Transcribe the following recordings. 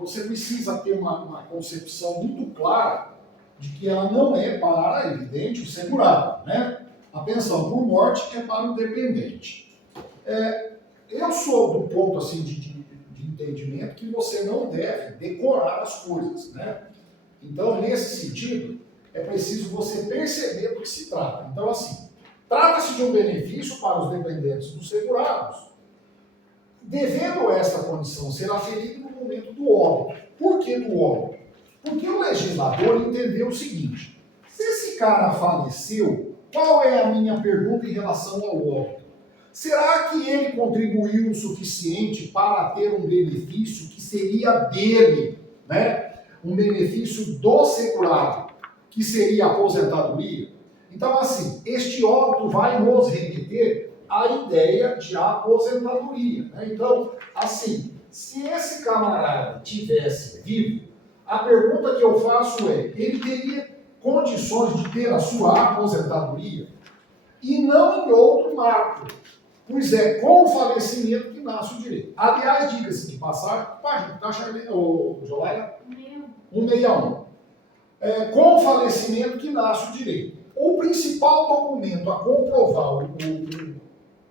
você precisa ter uma concepção muito clara de que ela não é para, evidente, o segurado, né? A pensão por morte é para o dependente. Eu sou do ponto assim, de entendimento que você não deve decorar as coisas, né? Então, nesse sentido, é preciso você perceber do que se trata. Então, assim, trata-se de um benefício para os dependentes dos segurados, devendo esta condição ser aferida no momento do óbito. Por que do óbito? Porque o legislador entendeu o seguinte: se esse cara faleceu, qual é a minha pergunta em relação ao óbito? Será que ele contribuiu o suficiente para ter um benefício que seria dele, né? Um benefício do segurado, que seria a aposentadoria? Então, assim, este óbito vai nos remeter à ideia de aposentadoria, né? Então, assim, se esse camarada tivesse vivo, a pergunta que eu faço é: ele teria condições de ter a sua aposentadoria? E não em outro marco. Pois é, com o falecimento que nasce o direito. Aliás, diga-se de passar, página, tá, Charlene? Ô, Joleia? 161. Com o falecimento que nasce o direito. O principal documento a comprovar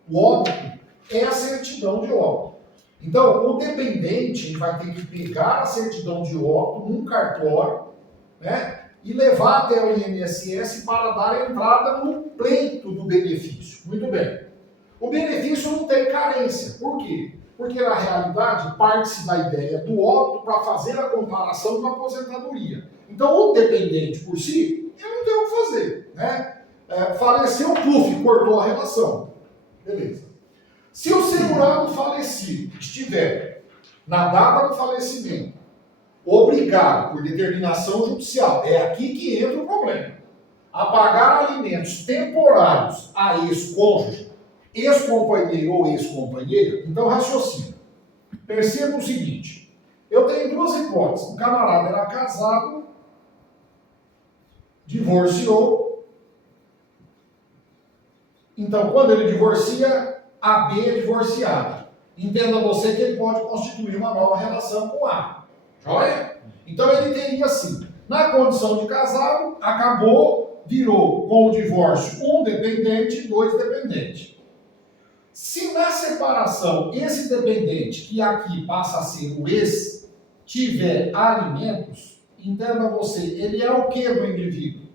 o óbito é a certidão de óbito. Então, o dependente vai ter que pegar a certidão de óbito num cartório, né, e levar até o INSS para dar entrada no pleito do benefício. Muito bem. O benefício não tem carência. Por quê? Porque, na realidade, parte-se da ideia do óbito para fazer a comparação com a aposentadoria. Então, o dependente por si, ele não tem o que fazer, né? Faleceu, puf, cortou a relação. Beleza. Se o segurado falecido estiver, na data do falecimento, obrigado por determinação judicial, é aqui que entra o problema, a pagar alimentos temporários a ex-cônjuge, ex-companheiro ou ex-companheira, então raciocina. Perceba o seguinte: eu tenho duas hipóteses. O camarada era casado, divorciou. Então, quando ele divorcia, a B é divorciada. Entenda você que ele pode constituir uma nova relação com A. Joia? Então, ele teria assim, na condição de casado, acabou, virou com o divórcio um dependente e dois dependentes. Se na separação esse dependente, que aqui passa a ser o ex, tiver alimentos, entenda você, ele é o que do indivíduo?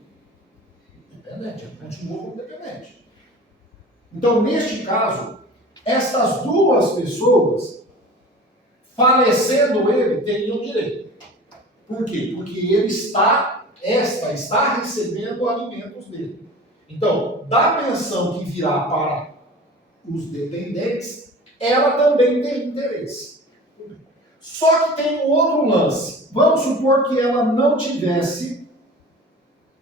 Dependente, ele continua como dependente. Então, neste caso, essas duas pessoas, falecendo ele, teriam direito. Por quê? Porque ele está recebendo alimentos dele. Então, da pensão que virá para os dependentes, ela também tem interesse. Só que tem um outro lance. Vamos supor que ela não tivesse,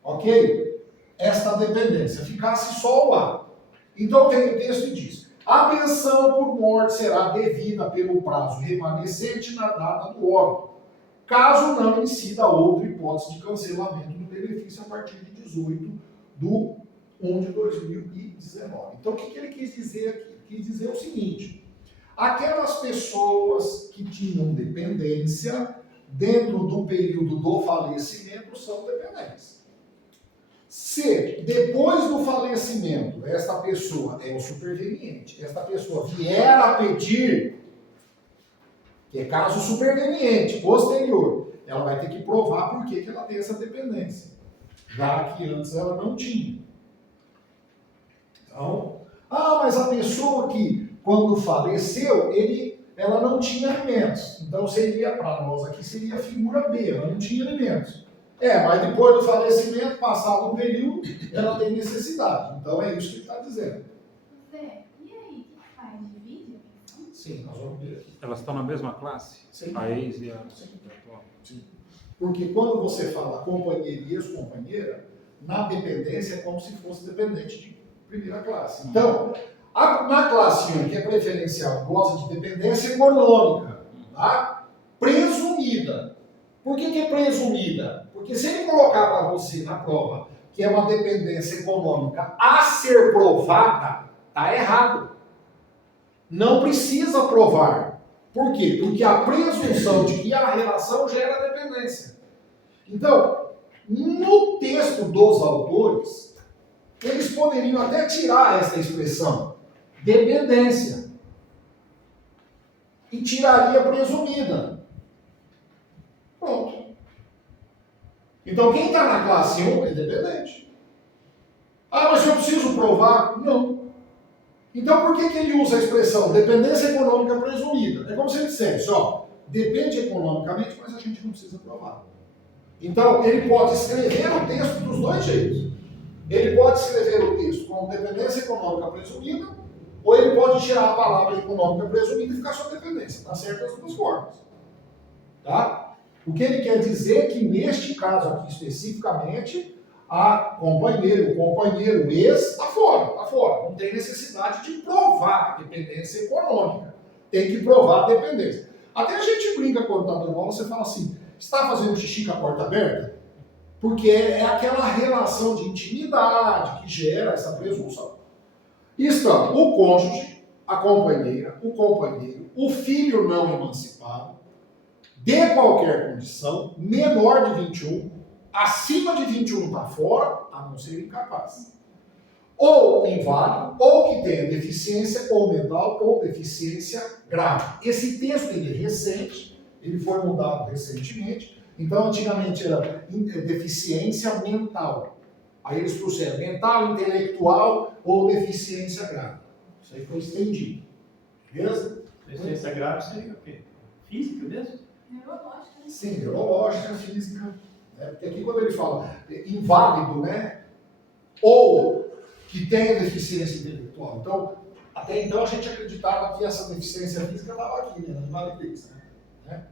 ok? Esta dependência, ficasse só o A. Então tem o texto que diz: a pensão por morte será devida pelo prazo remanescente na data do óbito, caso não incida outra hipótese de cancelamento do benefício a partir de 18/1/2019. Então, o que ele quis dizer aqui? Ele quis dizer o seguinte: aquelas pessoas que tinham dependência dentro do período do falecimento são dependentes. Se depois do falecimento esta pessoa é o superveniente, esta pessoa vier a pedir, que é caso superveniente, posterior, ela vai ter que provar por que ela tem essa dependência, já que antes ela não tinha. Então, mas a pessoa que, quando faleceu, ela não tinha alimentos. Então, seria, para nós aqui, seria a figura B, ela não tinha alimentos. Mas depois do falecimento, passado um período, ela tem necessidade. Então, é isso que ele está dizendo. Zé, e aí, o que faz? Divide? Sim, nós vamos ver aqui. Elas estão na mesma classe? Sim. A ex e a atual. Sim. Porque quando você fala companheiro e ex-companheira, na dependência é como se fosse dependente de primeira classe. Então, na classe 1, que é preferencial, goza de dependência econômica, tá? Presumida. Por que é presumida? Porque se ele colocar para você na prova que é uma dependência econômica a ser provada, está errado. Não precisa provar. Por quê? Porque a presunção de que a relação gera dependência. Então, no texto dos autores, eles poderiam até tirar essa expressão, dependência, e tiraria presumida. Pronto. Então, quem está na classe 1 é dependente. Ah, mas eu preciso provar? Não. Então, por que ele usa a expressão dependência econômica presumida? É como se ele dissesse, ó, depende economicamente, mas a gente não precisa provar. Então, ele pode escrever o texto dos dois jeitos. Ele pode escrever o texto com dependência econômica presumida, ou ele pode tirar a palavra econômica presumida e ficar só dependência. Está certo as duas formas. Tá? O que ele quer dizer é que, neste caso aqui especificamente, a companheira, o companheiro, o ex, está fora. Não tem necessidade de provar a dependência econômica. Tem que provar a dependência. Até a gente brinca quando está dando aula, você fala assim, está fazendo xixi com a porta aberta? Porque é aquela relação de intimidade que gera essa presunção. Estão o cônjuge, a companheira, o companheiro, o filho não emancipado, de qualquer condição, menor de 21, acima de 21 está fora, a não ser incapaz. Ou inválido, ou que tenha deficiência ou mental ou deficiência grave. Esse texto ele é recente, ele foi mudado recentemente, então antigamente era deficiência mental. Aí eles trouxeram mental, intelectual ou deficiência grave. Isso aí foi estendido. Beleza? Deficiência grave seria o quê? Física mesmo? Neurológica, né? Sim, neurológica, física. Porque aqui quando ele fala inválido, né? Ou que tenha deficiência intelectual. Então, até então a gente acreditava que essa deficiência física estava aqui, né? Na invalidez, né?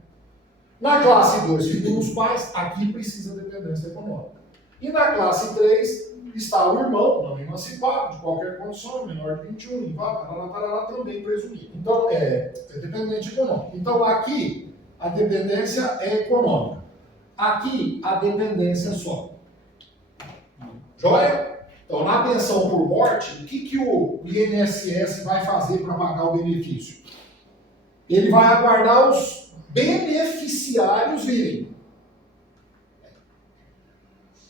Na classe 2, ficam os pais, aqui precisa de dependência econômica. E na classe 3 está o irmão, não emancipado, de qualquer condição, menor de 21, inválido, também presumido. Então, é dependente econômico. Então, aqui, a dependência é econômica. Aqui, a dependência é só. Joia? Então, na pensão por morte, o que o INSS vai fazer para pagar o benefício? Ele vai aguardar os beneficiários virem.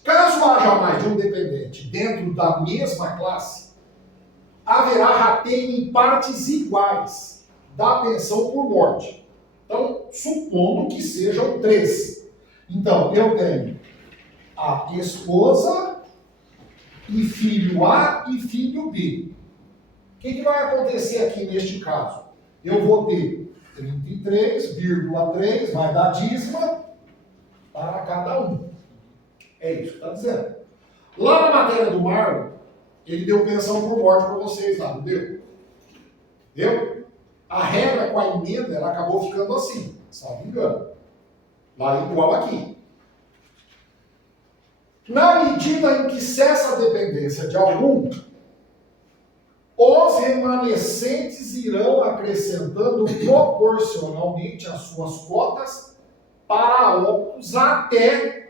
Caso haja mais de um dependente dentro da mesma classe, haverá rateio em partes iguais da pensão por morte. Então, supondo que sejam 3. Então, eu tenho a esposa e filho A e filho B. O que vai acontecer aqui neste caso? Eu vou ter 33,3, vai dar dízima para cada um. É isso que está dizendo. Lá na matéria do Marlon, ele deu pensão por morte para vocês lá, não deu? Deu? A regra com a emenda, ela acabou ficando assim, salvo engano. Lá igual aqui. Na medida em que cessa a dependência de algum, os remanescentes irão acrescentando proporcionalmente as suas cotas para óbitos até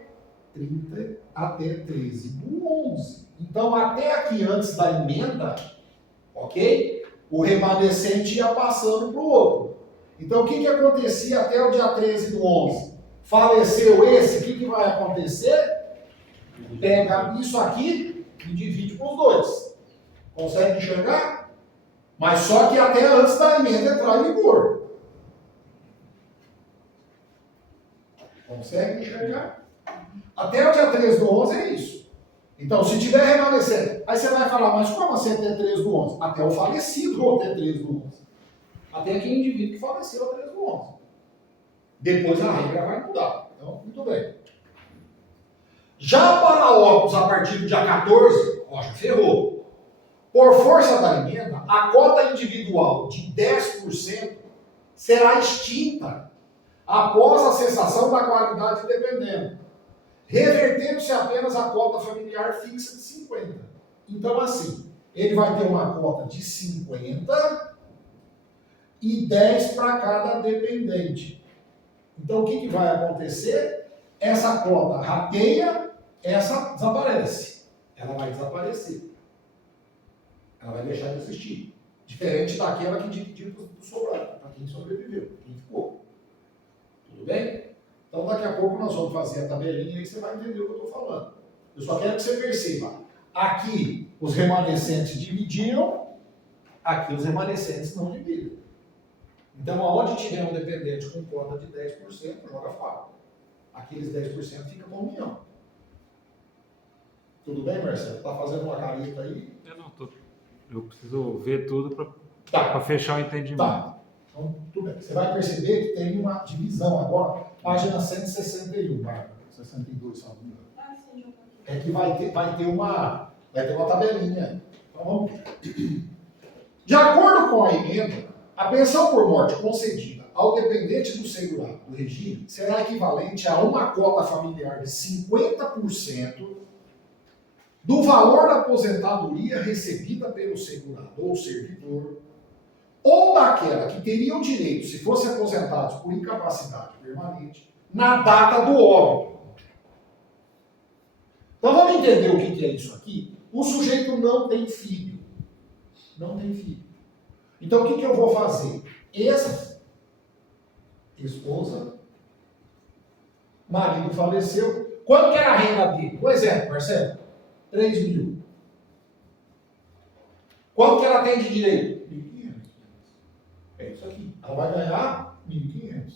13 do 11. Então, até aqui antes da emenda, ok? O remanescente ia passando para o outro. Então, o que acontecia até o dia 13 do 11? Faleceu esse, o que vai acontecer? Pega isso aqui e divide por 2. Consegue enxergar? Mas só que até antes da emenda entrar em vigor. Consegue enxergar? Até o dia 13 do 11 é isso. Então, se tiver remanescente, aí você vai falar, mas como assim até 13 do 11? Até o falecido ou até 13 do 11? Até aquele indivíduo que faleceu até 13 do 11. Depois a regra vai mudar. Então, muito bem. Já para óbitos a partir do dia 14, ó, já ferrou. Por força da emenda, a cota individual de 10% será extinta após a cessação da qualidade dependente, revertendo-se apenas a cota familiar fixa de 50. Então, assim, ele vai ter uma cota de 50 e 10 para cada dependente. Então, o que vai acontecer? Essa cota rateia, essa desaparece. Ela vai desaparecer. Ela vai deixar de existir. Diferente daquela que dividiu do sobrado, para quem sobreviveu, quem ficou. Tudo bem? Então daqui a pouco nós vamos fazer a tabelinha e você vai entender o que eu estou falando. Eu só quero que você perceba. Aqui os remanescentes dividiram, aqui os remanescentes não dividem. Então, aonde tiver um dependente com cota de 10%, joga fora. Aqueles 10% fica com a união. Tudo bem, Marcelo? Tá fazendo uma careta aí? Eu não tô. Eu preciso ver tudo Tá. para fechar o entendimento. Tá. Então, tudo bem. Você vai perceber que tem uma divisão agora. Página 161, Bárbara. 62, salvo engano. Ah, sim, já tá É aqui. que vai ter uma tabelinha. Então vamos ver. De acordo com a emenda, a pensão por morte concedida ao dependente do segurado do regime será equivalente a uma cota familiar de 50% do valor da aposentadoria recebida pelo segurado ou servidor, ou daquela que teriam direito se fossem aposentados por incapacidade permanente, na data do óbito. Então vamos entender o que é isso aqui? O sujeito não tem filho. Não tem filho. Então o que eu vou fazer? Essa esposa, marido faleceu. Quanto que era a renda dele? Por exemplo, Marcelo, 3 mil. Quanto que ela tem de direito? 1.500. É isso aqui. Ela vai ganhar 1.500.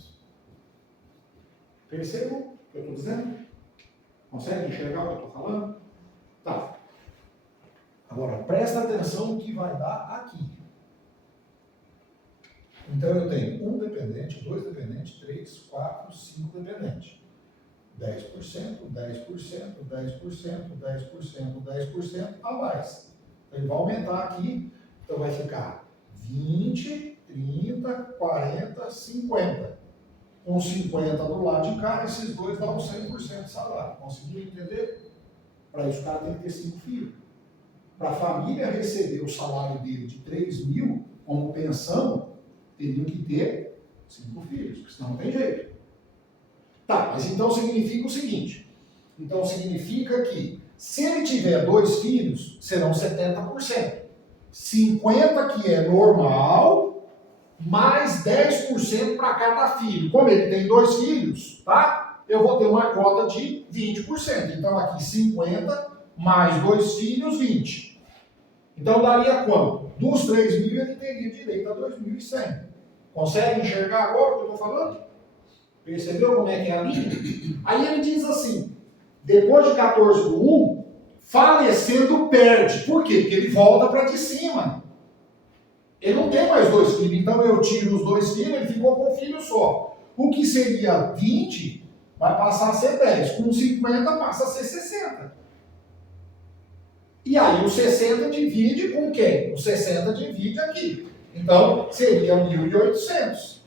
Percebam o que eu estou dizendo? Consegue enxergar o que eu estou falando? Tá. Agora, presta atenção no que vai dar aqui. Então, eu tenho um dependente, dois dependentes, 3, 4, 5 dependentes. 10%, 10%, 10%, 10%, 10% a mais. Então, ele vai aumentar aqui. Então, vai ficar 20, 30, 40, 50. Com 50 do lado de cá, esses dois dão 100% de salário. Conseguiram entender? Para isso, o cara tem que ter 5 filhos. Para a família receber o salário dele de 3 mil, como pensão, teriam que ter 5 filhos, porque senão não tem jeito. Tá, mas então significa o seguinte. Então significa que, se ele tiver 2 filhos, serão 70%. 50% que é normal, mais 10% para cada filho. Como ele tem 2 filhos, tá? Eu vou ter uma cota de 20%. Então aqui 50 mais 2 filhos, 20. Então daria quanto? Dos 3 mil ele teria direito a 2.100. Consegue enxergar agora o que eu estou falando? Percebeu como é que é a linha? Aí ele diz assim, depois de 14 do 1, falecendo perde. Por quê? Porque ele volta para de cima. Ele não tem mais 2 filhos, então eu tiro os 2 filhos, ele ficou com um filho só. O que seria 20 vai passar a ser 10, com 50 passa a ser 60. E aí o 60 divide com quem? O 60 divide aqui. Então seria 1.800.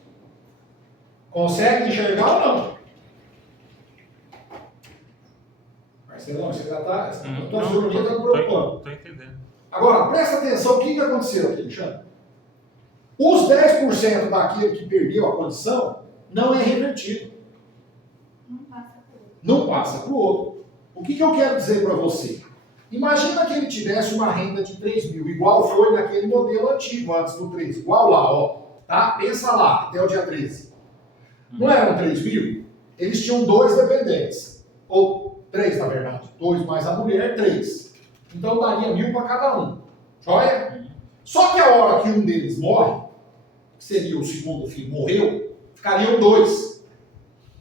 Consegue enxergar ou não? Marcelão, você já está... A tua cirurgia está me preocupando. Estou entendendo. Agora, presta atenção, o que aconteceu aqui, Alexandre? Os 10% daquele que perdeu a condição não é revertido. Não passa por outro. Não passa para o outro. O que eu quero dizer para você? Imagina que ele tivesse uma renda de 3 mil, igual foi naquele modelo antigo, antes do 13. Igual lá, ó. Tá? Pensa lá, até o dia 13. Não eram 3 mil? Eles tinham 2 dependentes. Ou 3, na verdade. 2 mais a mulher, 3. Então daria 1.000 para cada um. Joia? Só que a hora que um deles morre, que seria o segundo filho, morreu, ficariam 2.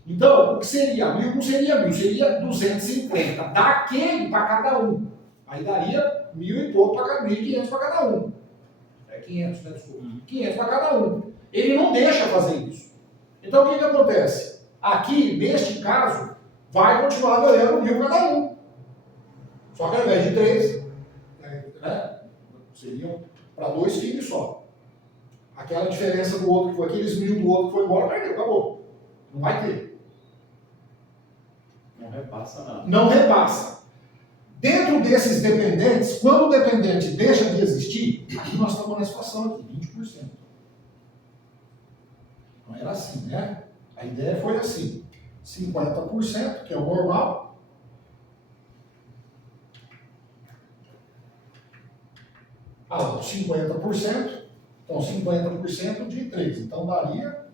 Então, o que seria 1.000 não seria 1.000, seria 250. Daquele para cada um. Aí daria 1.000 e pouco para cada 1.500 para cada um. É 500, né? Desculpa. 500 para cada um. Ele não deixa fazer isso. Então, o que acontece? Aqui, neste caso, vai continuar ganhando 1.000 cada um. Só que ao invés de 3, né? Seriam para 2 filhos só. Aquela diferença do outro que foi, aqueles 1.000 do outro que foi embora, perdeu, acabou. Não vai ter. Não repassa nada. Não repassa. Dentro desses dependentes, quando o dependente deixa de existir, aqui nós estamos na situação aqui, 20%. Não era assim, né? A ideia foi assim, 50%, que é o normal. Ah, 50%, Então, 50% de 3. Então, daria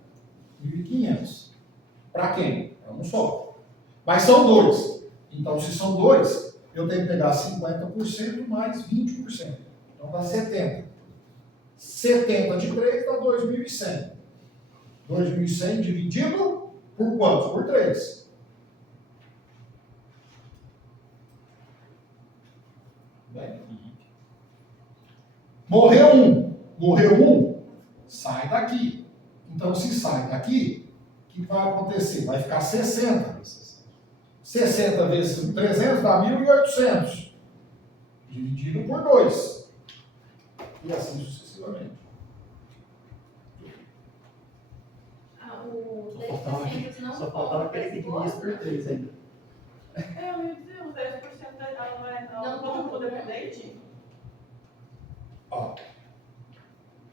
1.500. Para quem? É um só. Mas são dois. Então, se são dois, eu tenho que pegar 50% mais 20%. Então, dá 70. 70 de 3 dá 2.100. 2.100 dividido por quantos? Por 3. Bem. Morreu um, sai daqui. Então, se sai daqui, o que vai acontecer? Vai ficar 60. 60 vezes 300 dá 1.800. Dividido por 2. E assim sucessivamente. O Só faltava aquele que dividia por 3 ainda. Eu ia dizer, os 10% da idade não é Não, não for dependente? Ó,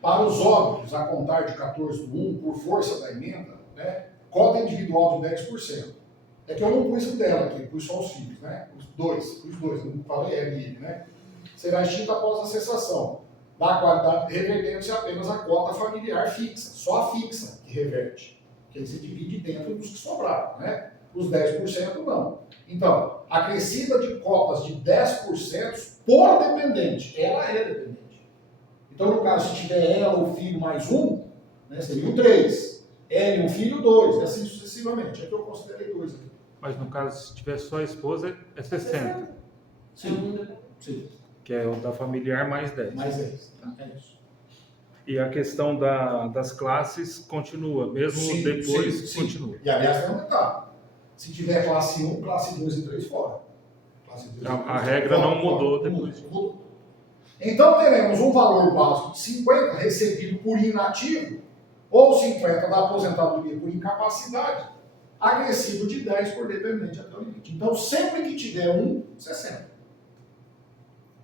para os óbitos a contar de 14/1, por força da emenda, né, cota individual de 10%. É que eu não pus o dela aqui, eu pus só os filhos, né? Os dois, não falei ela e ele, né? Será extinta após a cessação da qualidade, revertendo-se apenas a cota familiar fixa, só a fixa que reverte, que aí você divide dentro dos que sobraram, né? Os 10% não. Então, a crescida de cotas de 10% por dependente, ela é dependente. Então, no caso, se tiver ela, o filho mais um, né, seria o 3. Ela e um filho, 2, e assim sucessivamente. É que eu considerei 2 aqui. Mas no caso, se tiver só a esposa, é 60. Sim, sim. Que é o da familiar mais 10. Mais 10. Tá? É isso. E a questão das classes continua, mesmo Sim, depois sim. continua. E aliás, vai aumentar. Se tiver classe 1, classe 2 e 3 fora. Classe 2 e 3 A regra fora, não mudou fora. depois. Mudou. Então teremos um valor básico de 50 recebido por inativo ou 50 da aposentadoria por incapacidade, acrescido de 10 por dependente até o limite. Então sempre que tiver um, 60.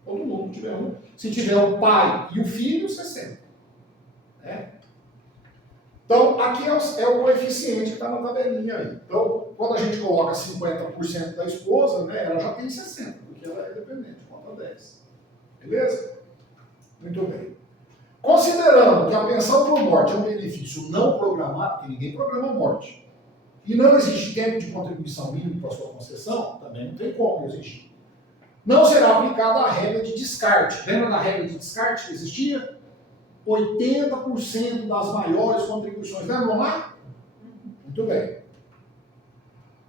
Todo mundo que tiver um. Se tiver o pai e o filho, 60. Né? Então, aqui é o coeficiente que está na tabelinha aí. Então, quando a gente coloca 50% da esposa, né, ela já tem 60, porque ela é dependente, conta 10. Beleza? Muito bem. Considerando que a pensão por morte é um benefício não programado, porque ninguém programa a morte, e não existe tempo de contribuição mínimo para sua concessão, também não tem como exigir. Não será aplicada a regra de descarte. Lembra da regra de descarte que existia? 80% das maiores contribuições. Lembram lá? Muito bem.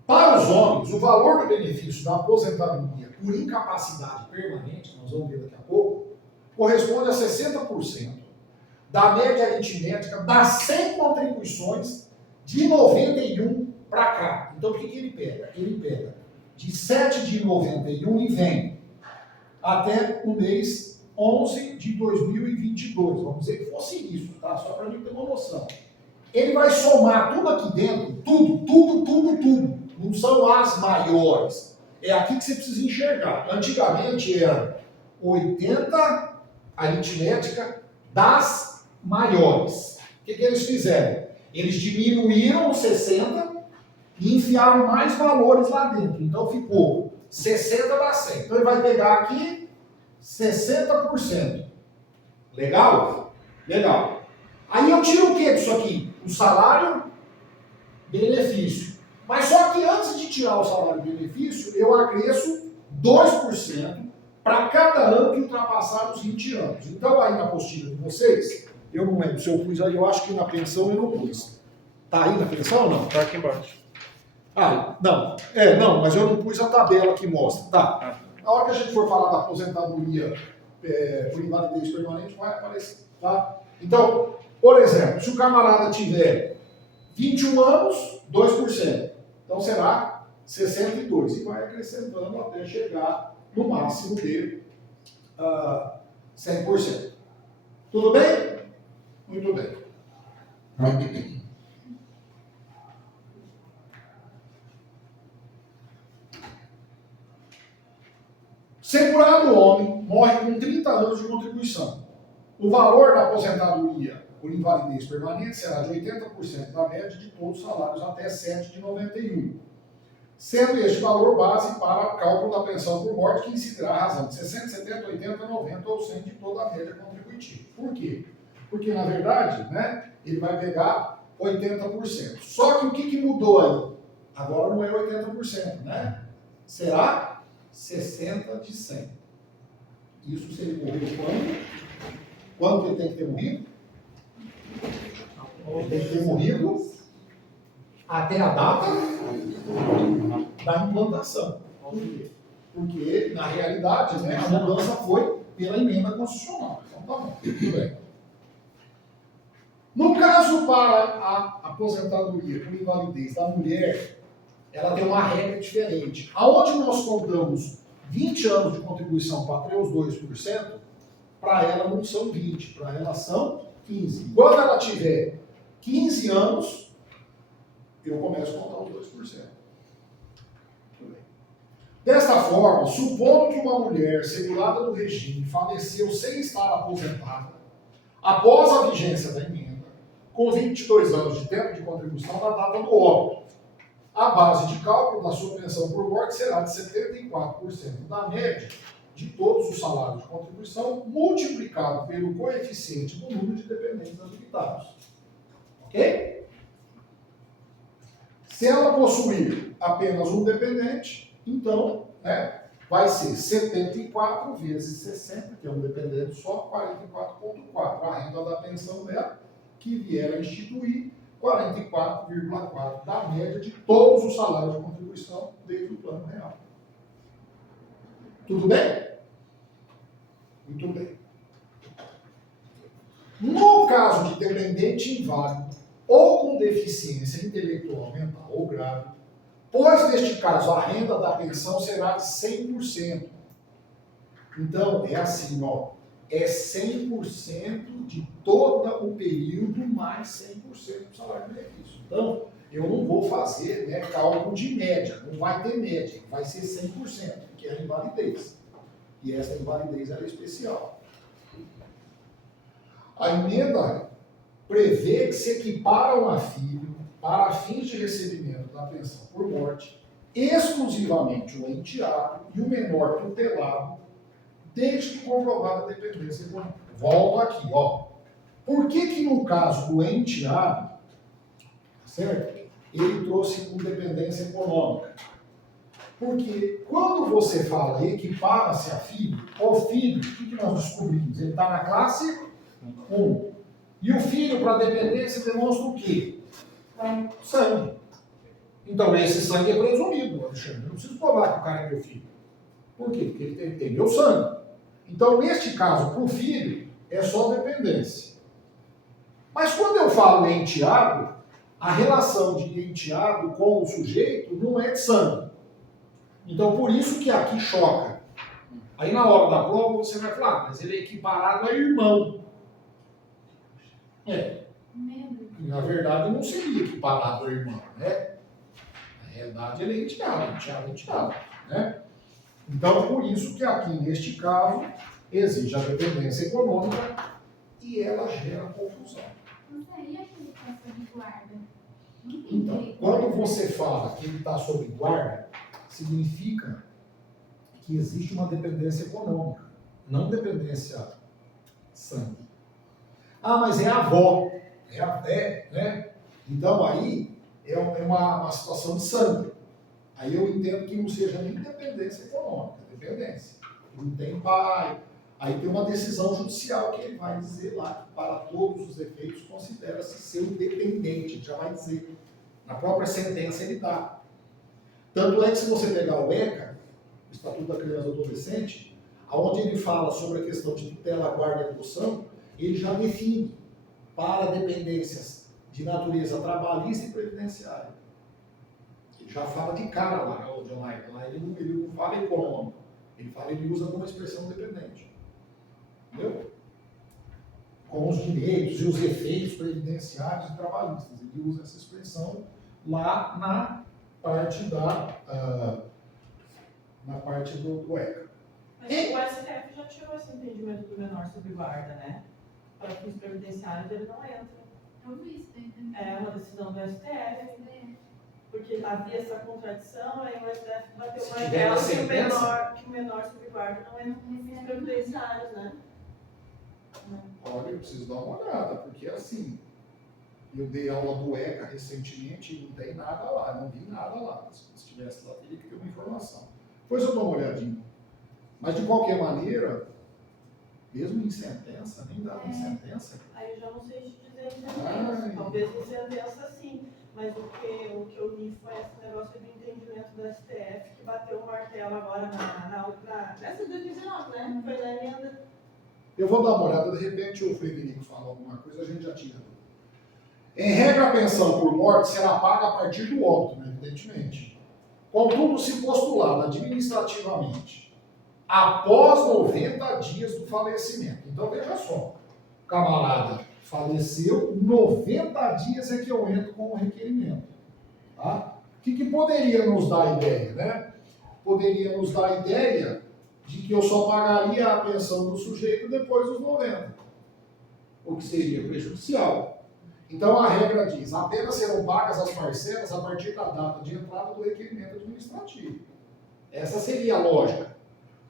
Para os homens, o valor do benefício da aposentadoria por incapacidade permanente, que nós vamos ver daqui a pouco, corresponde a 60% da média aritmética das 100 contribuições de 91 para cá. Então, o que ele pega? Ele pega de 7 de 91 e vem até o mês 11 de 2022. Vamos dizer que fosse isso, tá? Só para a gente ter uma noção. Ele vai somar tudo aqui dentro, tudo. Não são as maiores. É aqui que você precisa enxergar. Antigamente era 80 aritmética das maiores. O que eles fizeram? Eles diminuíram os 60 e enfiaram mais valores lá dentro. Então ficou 60 dá 100. Então ele vai pegar aqui 60%. Legal? Legal. Aí eu tiro o que disso aqui? O salário, benefício. Mas só que antes de tirar o salário benefício, eu acresço 2% para cada ano que ultrapassar os 20 anos. Então aí na apostila de vocês, eu não lembro se eu pus aí, eu acho que na pensão eu não pus. Tá aí na pensão ou não? Tá aqui embaixo. Ah, não. Não, mas eu não pus a tabela que mostra. Tá. Na hora que a gente for falar da aposentadoria por invalidez permanente, vai aparecer. Tá? Então, por exemplo, se o camarada tiver 21 anos, 2%. Então será 62. E vai acrescentando até chegar no máximo de 100%. Tudo bem? Muito bem. Segurado homem morre com 30 anos de contribuição. O valor da aposentadoria por invalidez permanente será de 80% da média de todos os salários até 7 de 91. Sendo este valor base para o cálculo da pensão por morte, que incidirá a razão de 60, 70, 80, 90 ou 100 de toda a média contributiva. Por quê? Porque, na verdade, né, ele vai pegar 80%. Só que o que mudou aí? Agora não é 80%, né? Será 60 de 100. Isso se ele morreu quando? Quando que ele tem que ter morrido? Ele tem que ter morrido até a data da implantação. Porque, na realidade, né, a mudança foi pela emenda constitucional. Então, tá bom, tudo bem. No caso para a aposentadoria por invalidez da mulher, ela tem uma regra diferente. Aonde nós contamos 20 anos de contribuição para ter os 2%, para ela não são 20, para ela são 15. Quando ela tiver 15 anos, eu começo a contar os 2%. Tudo bem. Desta forma, supondo que uma mulher segurada do regime faleceu sem estar aposentada, após a vigência da emenda, com 22 anos de tempo de contribuição na data do óbito, a base de cálculo da sua pensão por morte será de 74% da média de todos os salários de contribuição, multiplicado pelo coeficiente do número de dependentes habilitados. Ok? Se ela possuir apenas um dependente, então, né, vai ser 74 vezes 60, que é um dependente só, 44,4. A renda da pensão dela, que vier a instituir 44,4 da média de todos os salários de contribuição desde o plano real. Tudo bem? Muito bem. No caso de dependente inválido ou com deficiência intelectual, mental ou grave, pois neste caso a renda da pensão será de 100%. Então, é assim, ó, é 100% de todo o período mais 100% do salário de benefício. Então, eu não vou fazer, né, cálculo de média, não vai ter média, vai ser 100%, que é a invalidez. E essa invalidez ela é especial. A emenda prevê que se equiparam a filho para fins de recebimento da pensão por morte exclusivamente o enteado e o menor tutelado, desde que comprovada a dependência econômica. Volto aqui, ó. Por que no caso do enteado, certo? Ele trouxe com dependência econômica? Porque quando você fala equipara-se a filho, o filho, o que nós descobrimos? Ele está na classe 1. E o filho, para dependência, demonstra o quê? Sangue. Então, esse sangue é presumido, Alexandre. Eu não preciso provar que o cara é meu filho. Por quê? Porque ele tem meu sangue. Então, neste caso, para o filho, é só dependência. Mas quando eu falo enteado, a relação de enteado com o sujeito não é de sangue. Então, por isso que aqui choca. Aí, na hora da prova, você vai falar, mas ele é equiparado a irmão. Na verdade, não seria equiparado ao irmão, né? Na realidade, ele é enteado, né? Então, por isso que aqui, neste caso, exige a dependência econômica e ela gera confusão. Não seria que ele está sob guarda? Então, quando você fala que ele está sob guarda, significa que existe uma dependência econômica, não dependência sangue. Ah, mas é a avó. Né? Então, aí é uma situação de sangue. Aí eu entendo que não seja nem dependência econômica, é dependência. Ele não tem pai. Aí tem uma decisão judicial que ele vai dizer lá que, para todos os efeitos, considera-se seu dependente. Ele já vai dizer. Na própria sentença ele dá. Tanto é que se você pegar o ECA, o Estatuto da Criança e do Adolescente, onde ele fala sobre a questão de tutela, guarda e adoção, ele já define para dependências de natureza trabalhista e previdenciária. Ele já fala de cara lá, o John Knight. Lá ele não fala econômico. Ele usa como expressão dependente. Entendeu? Com os direitos e os efeitos previdenciários e trabalhistas. Ele usa essa expressão lá na parte do ECA. Mas o STF já tirou esse entendimento do menor sob guarda, né? Para fins previdenciários ele não entra. Eu vi isso daí. É uma decisão do STF. Porque havia essa contradição, aí o STF bateu Se mais tiver na que sentença, o menor sob guarda não entra em fins previdenciários, né? Olha, eu preciso dar uma olhada, porque assim, eu dei aula do ECA recentemente e não tem nada lá, não vi nada lá. Se estivesse lá, teria que ter uma informação. Depois eu dou uma olhadinha. Mas de qualquer maneira, mesmo em sentença, nem dá em sentença. Aí eu já não sei te dizer em Ai. sentença. Talvez em sentença sim. Mas o que eu li foi esse negócio do entendimento do STF, que bateu o martelo agora nessa de 2019, né? Foi na emenda. Eu vou dar uma olhada, de repente o Frederico fala alguma coisa, a gente já tira. Em regra, a pensão por morte será paga a partir do óbito, né, evidentemente. Contudo, se postulada administrativamente após 90 dias do falecimento. Então, veja só, o camarada faleceu, 90 dias é que eu entro com o requerimento. Tá? O que poderia nos dar a ideia, né? Poderia nos dar a ideia de que eu só pagaria a pensão do sujeito depois dos 90, o que seria prejudicial. Então a regra diz, apenas serão pagas as parcelas a partir da data de entrada do requerimento administrativo. Essa seria a lógica.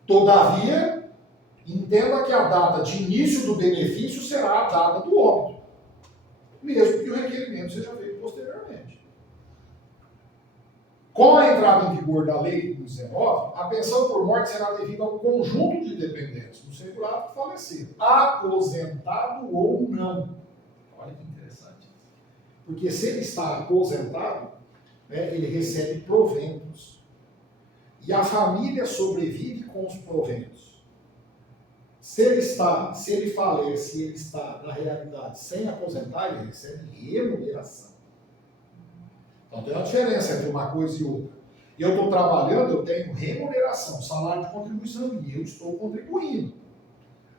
Todavia, entenda que a data de início do benefício será a data do óbito, mesmo que o requerimento seja feito posteriormente. Com a entrada em vigor da Lei 19, a pensão por morte será devida ao conjunto de dependentes do segurado que falecer, aposentado ou não. Olha que interessante. Porque se ele está aposentado, né, ele recebe proventos. E a família sobrevive com os proventos. Se ele falece e ele está, na realidade, sem aposentar, ele recebe remuneração. Então tem uma diferença entre uma coisa e outra. Eu estou trabalhando, eu tenho remuneração, salário de contribuição, e eu estou contribuindo.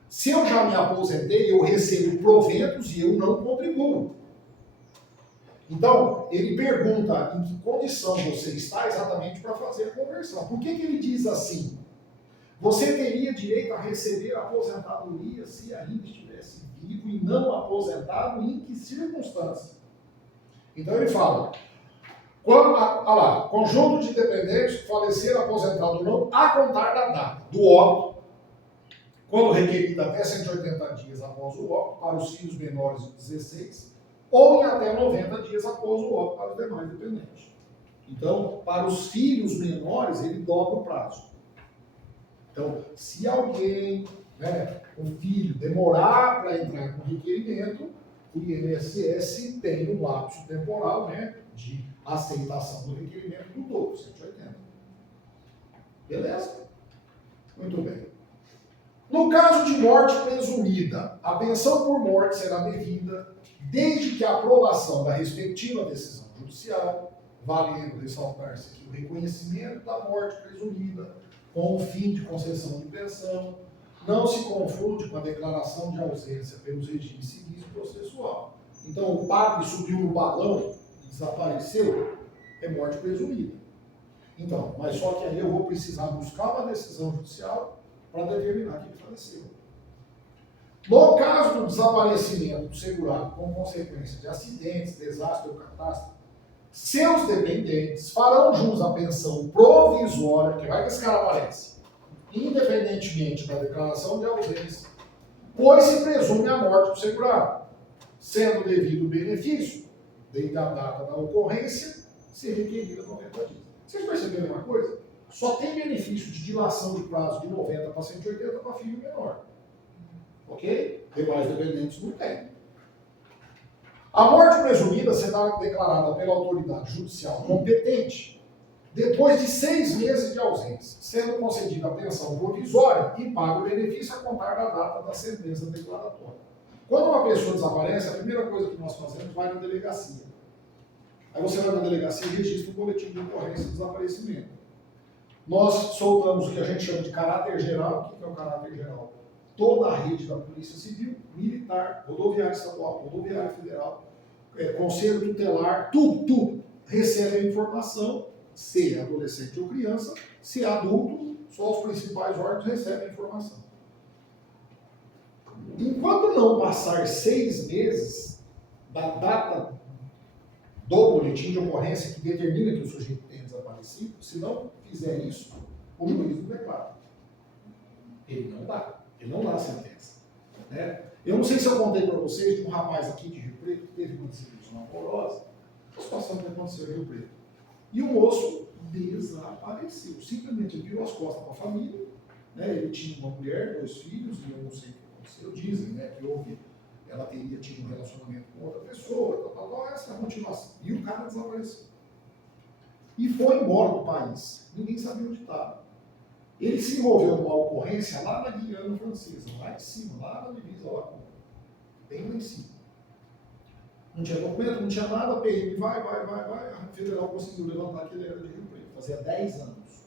Se eu já me aposentei, eu recebo proventos e eu não contribuo. Então, ele pergunta em que condição você está exatamente para fazer a conversão. Por que ele diz assim? Você teria direito a receber a aposentadoria se ainda estivesse vivo e não aposentado, em que circunstância? Então ele fala, conjunto de dependentes, falecer, aposentado ou não, a contar da data do óbito, quando requerido até 180 dias após o óbito, para os filhos menores de 16, ou em até 90 dias após o óbito para os demais dependentes. Então, para os filhos menores, ele dobra o prazo. Então, se alguém, um filho, demorar para entrar com requerimento, o INSS tem um lapso temporal, de aceitação do requerimento do dobro, 180. Beleza? Muito bem. No caso de morte presumida, a pensão por morte será devida desde que a aprovação da respectiva decisão judicial, valendo ressaltar-se aqui o reconhecimento da morte presumida com o fim de concessão de pensão, não se confunde com a declaração de ausência pelos regimes civis e processual. Então, o padre subiu no balão e desapareceu, é morte presumida. Então, mas só que aí eu vou precisar buscar uma decisão judicial para determinar que ele faleceu. No caso do desaparecimento do segurado com consequência de acidentes, desastre ou catástrofe, seus dependentes farão jus à pensão provisória, que vai que esse cara aparece, independentemente da declaração de ausência, pois se presume a morte do segurado, sendo devido o benefício, desde a data da ocorrência, ser requerida 90 dias. Vocês perceberam uma coisa? Só tem benefício de dilação de prazo de 90 para 180 para filho menor. Ok? Demais dependentes não tem. A morte presumida será declarada pela autoridade judicial competente depois de 6 meses de ausência, sendo concedida a pensão provisória e pago o benefício a contar da data da sentença declaratória. Quando uma pessoa desaparece, a primeira coisa que nós fazemos vai na delegacia. Aí você vai na delegacia e registra um boletim de ocorrência de desaparecimento. Nós soltamos o que a gente chama de caráter geral. O que é o caráter geral? Toda a rede da Polícia Civil, Militar, Rodoviária Estadual, Rodoviária Federal, Conselho Tutelar, tudo recebe a informação, se é adolescente ou criança, se é adulto, só os principais órgãos recebem a informação. Enquanto não passar 6 meses da data do boletim de ocorrência que determina que o sujeito tenha desaparecido, se não fizer isso, o juiz não declara. Ele não dá a sentença. Eu não sei se eu contei para vocês de um rapaz aqui de Rio Preto que teve uma desilusão amorosa, a situação que aconteceu em Rio Preto. E o moço desapareceu. Simplesmente virou as costas para a família, né? Ele tinha uma mulher, 2 filhos, e eu não sei o que aconteceu. Dizem, né, que ela teria tido um relacionamento com outra pessoa, essa é a motivação. E o cara desapareceu. E foi embora do país. Ninguém sabia onde estava. Ele se envolveu numa ocorrência lá na Guiana Francesa, lá em cima, lá na divisa, bem lá em cima. Não tinha documento, não tinha nada, a PM vai, a federal conseguiu levantar que ele era de Rio Preto, fazia 10 anos.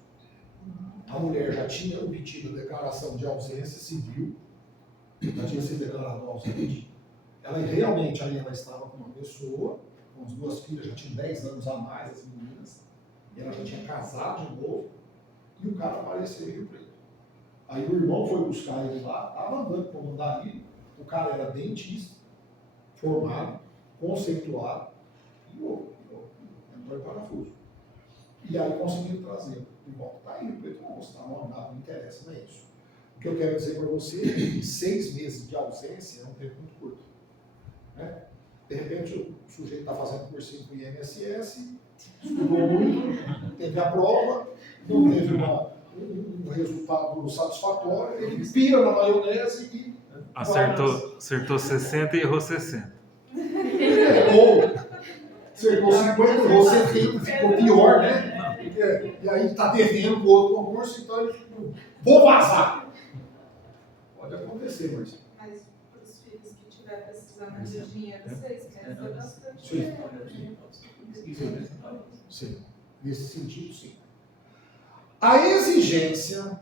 A mulher já tinha obtido a declaração de ausência civil, já tinha sido declarado ausente. Ela realmente ali ela estava com uma pessoa, com as 2 filhas, já tinha 10 anos a mais, as meninas, e ela já tinha casado de novo, e o cara apareceu em Rio Preto. Aí o irmão foi buscar ele lá, estava andando com o mandarim, o cara era dentista, formado, conceituado, e entrou em parafuso. E aí conseguiram trazer de volta. Tá aí, Rio Preto, não, você está no andar, não interessa, não é isso. O que eu quero dizer para você é que 6 meses de ausência é um tempo muito curto. Né? De repente, o sujeito está fazendo cursinho com o INSS, estudou muito, teve a prova, não teve um resultado satisfatório, ele pira na maionese e... Acertou 60 e errou 60. Ou acertou 50 e errou 70, ficou pior, né? E aí está devendo para o outro concurso, então ele vou vazar. Pode acontecer, mas... Mas para os filhos que tiver precisando de dinheiro, vocês querem ser bastante Sim. dinheiro. Sim, nesse sentido, sim. A exigência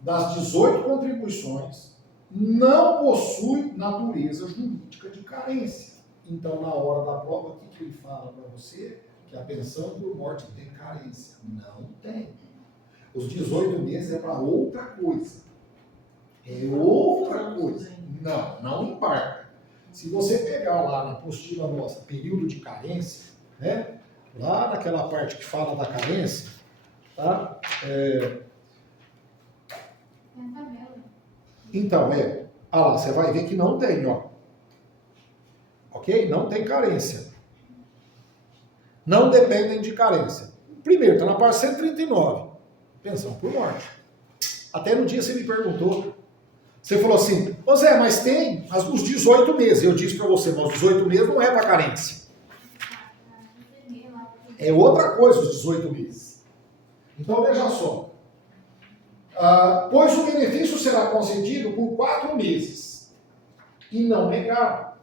das 18 contribuições não possui natureza jurídica de carência. Então, na hora da prova, o que ele fala para você? Que a pensão por morte tem carência. Não tem. Os 18 meses é para outra coisa. É outra coisa. Não embarca. Se você pegar lá na apostila nossa, período de carência, né? Lá naquela parte que fala da carência, tá? Tem a tabela. Então, ah lá, você vai ver que não tem, ó. Ok? Não tem carência. Não dependem de carência. Primeiro, está na parte 139. Pensão por morte. Até no dia você me perguntou. Você falou assim, ô Zé, mas tem os 18 meses. Eu disse para você, mas os 18 meses não é para carência. É outra coisa os 18 meses. Então, veja só. Pois o benefício será concedido por 4 meses e não negado,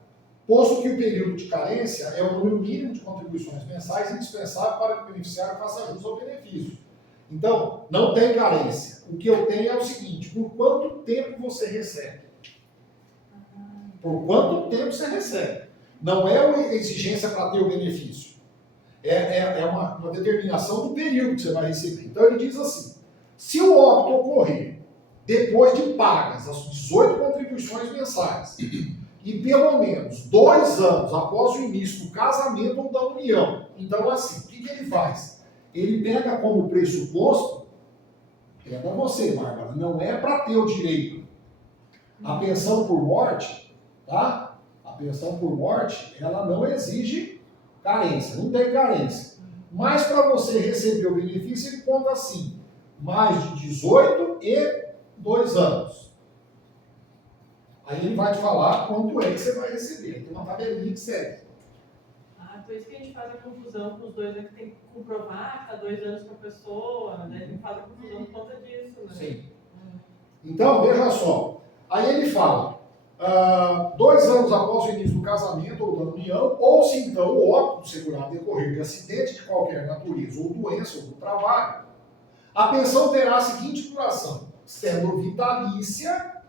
posto que o período de carência é o número mínimo de contribuições mensais indispensável para que o beneficiário faça jus ao benefício. Então, não tem carência. O que eu tenho é o seguinte, por quanto tempo você recebe? Por quanto tempo você recebe? Não é uma exigência para ter o benefício. É uma determinação do período que você vai receber. Então, ele diz assim, se o óbito ocorrer depois de pagas as 18 contribuições mensais e pelo menos 2 anos após o início do casamento ou da união, então assim, o que ele faz? Ele pega como pressuposto, é para você, Bárbara, não é para ter o direito. A pensão por morte, tá? A pensão por morte, ela não exige carência, não tem carência. Mas para você receber o benefício, ele conta assim, mais de 18 e 2 anos. Aí ele vai te falar quanto é que você vai receber. Tem uma tabelinha que segue. Por isso que a gente faz a confusão com os dois, né? Que tem que comprovar que está 2 anos com a pessoa, né? A gente faz a confusão por conta disso, né? Sim. Então, veja só. Aí ele fala, 2 anos após o início do casamento ou da união, ou se então o óbito do segurado decorrer de acidente de qualquer natureza ou doença ou do trabalho, a pensão terá a seguinte duração, sendo vitalícia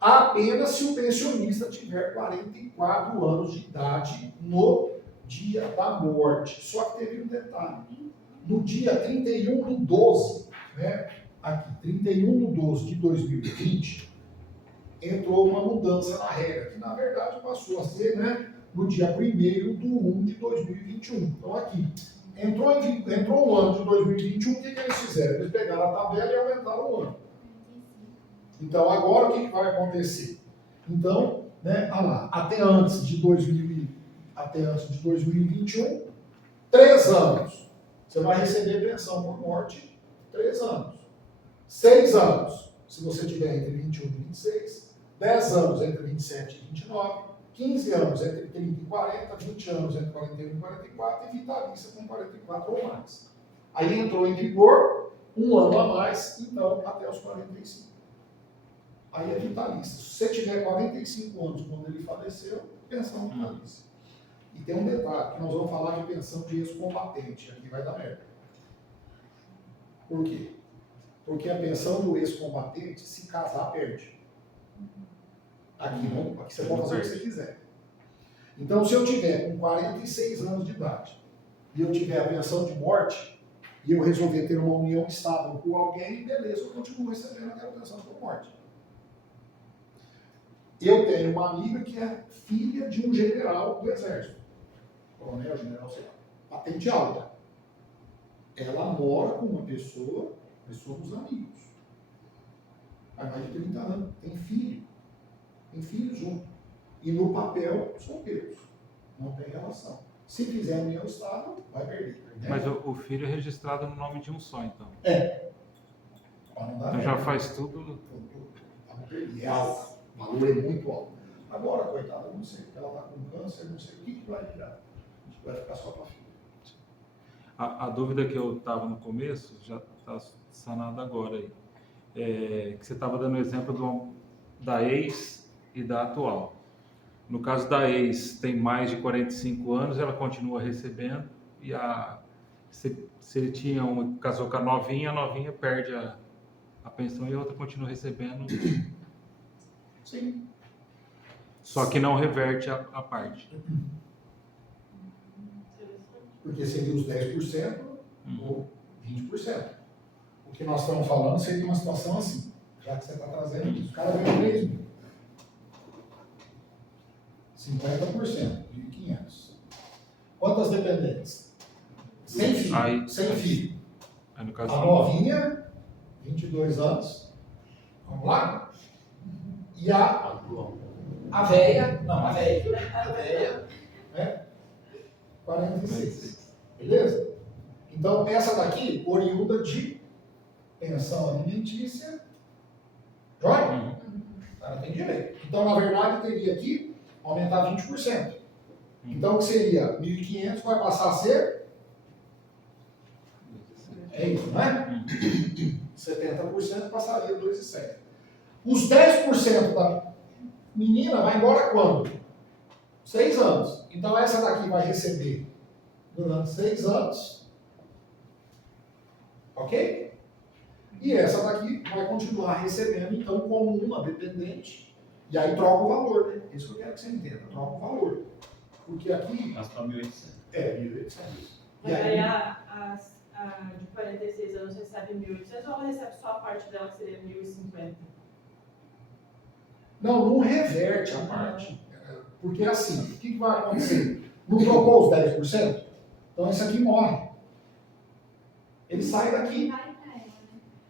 apenas se o pensionista tiver 44 anos de idade no dia da morte. Só que teve um detalhe. No dia 31/12, né, aqui, 31/12 de 2020, entrou uma mudança na regra, que na verdade passou a ser, né, no dia 1º/1 de 2021. Então aqui, entrou o ano de 2021, o que eles fizeram? Eles pegaram a tabela e aumentaram o ano. Então agora o que vai acontecer? Então, né? Ah lá, até antes de 2021, 3 anos. Você vai receber pensão por morte 3 anos. 6 anos, se você tiver entre 21 e 26. 10 anos entre 27 e 29. 15 anos entre 30 e 40. 20 anos entre 41 e 44. E vitalícia com 44 ou mais. Aí entrou em vigor 1 ano a mais, então até os 45. Aí é vitalícia. Se você tiver 45 anos quando ele faleceu, pensão vitalícia. E tem um detalhe, que nós vamos falar de pensão de ex-combatente, aqui vai dar merda. Por quê? Porque a pensão do ex-combatente, se casar, perde. Aqui não, aqui você pode fazer o que você quiser. Então, se eu tiver com 46 anos de idade e eu tiver a pensão de morte e eu resolver ter uma união estável com alguém, beleza, eu continuo recebendo aquela pensão por morte. Eu tenho uma amiga que é filha de um general do Exército. Coronel, general, sei lá. Patente alta. Ela mora com uma pessoa, nós somos amigos. Há mais de 30 anos. Tem filho. Tem filho junto. E no papel, solteiros. Não tem relação. Se fizer união estável, vai perder. Né? Mas o filho é registrado no nome de um só, então. Para não dar Então já merda. faz tudo. Para não perder. É alto. O valor é muito alto. Agora, coitada, eu não sei. Ela está com câncer, não sei o que vai virar. A gente vai ficar só para a filha. A dúvida que eu estava no começo já está sanada agora aí. Que você estava dando o exemplo da ex e da atual. No caso da ex, tem mais de 45 anos, ela continua recebendo, e se ele casou com a novinha perde a pensão e a outra continua recebendo. Sim. Só que não reverte a parte. Porque seria os 10% ou 20%. O que nós estamos falando seria uma situação assim, já que você está trazendo isso. O cara ganha 3 mil. 50%, 1.500. Quantas dependentes? Sem filho. Aí- Sem filho. Aí no caso, A novinha, 22 anos. Vamos lá? E a velha. Não, a velha. A velha. Né? 46. Beleza? Então, essa daqui, oriunda de pensão alimentícia. Joia? Ela tem direito. Então, na verdade, teria que aumentar 20%. Então, o que seria 1.500 vai passar a ser? É isso, não é? 70% passaria 2,7. Os 10% da menina vai embora quando? 6 anos. Então, essa daqui vai receber durante 6 anos. Ok? E essa daqui vai continuar recebendo, então, como uma dependente. E aí troca o valor, né? Isso que eu quero que você entenda. Troca o valor. Porque aqui Mas para 1.800. é 1.800. Mas aí a de 46 anos recebe 1.800 ou ela recebe só a parte dela que seria 1.050? Não reverte a parte. Porque assim, o que vai acontecer? Não trocou os 10%? Então esse aqui morre. Ele sai daqui. Vai pra ela, né?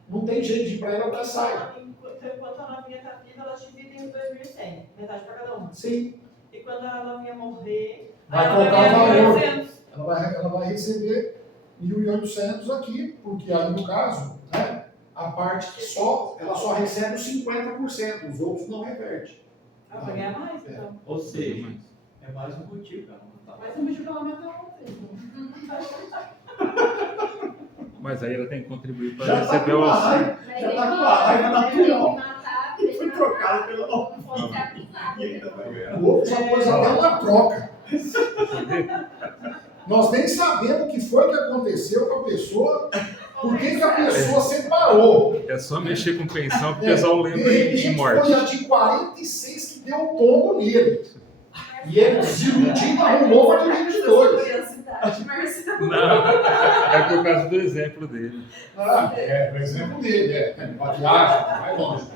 Não tem jeito de ir para ela, até sai. Enquanto a novinha está viva, elas dividem os 2.100, metade para cada uma. Sim. E quando a novinha morrer, Vai ela trocar o ganhar valor. 1.800. Ela vai receber 1.800 aqui, porque aí no caso, né, a parte que ela só recebe os 50%, os outros não reverte. Ela vai ganhar mais, então. Ou seja, é mais um motivo para não matar. Mas o motivo que ela aumentar ontem. mas aí ela tem que contribuir para Já tá receber com o uma auxílio. raiva. Vai Já ter tá que- com uma raiva vai ter que natural. matar, tem que Foi matar. trocado pela Não pode ser acusado. E ainda vai ganhar. O outro já pôs até uma troca. Nós nem sabemos o que foi que aconteceu com a pessoa, por que a pessoa separou. É só mexer com pensão que o pessoal lembra De de repente morte. foi a de 46 que deu o tombo nele. E ele desiludindo arrumou uma de 22. Curiosidade, Marcelo. Não, é por causa do exemplo dele. Ah, o exemplo dele, uma viagem, vai longe.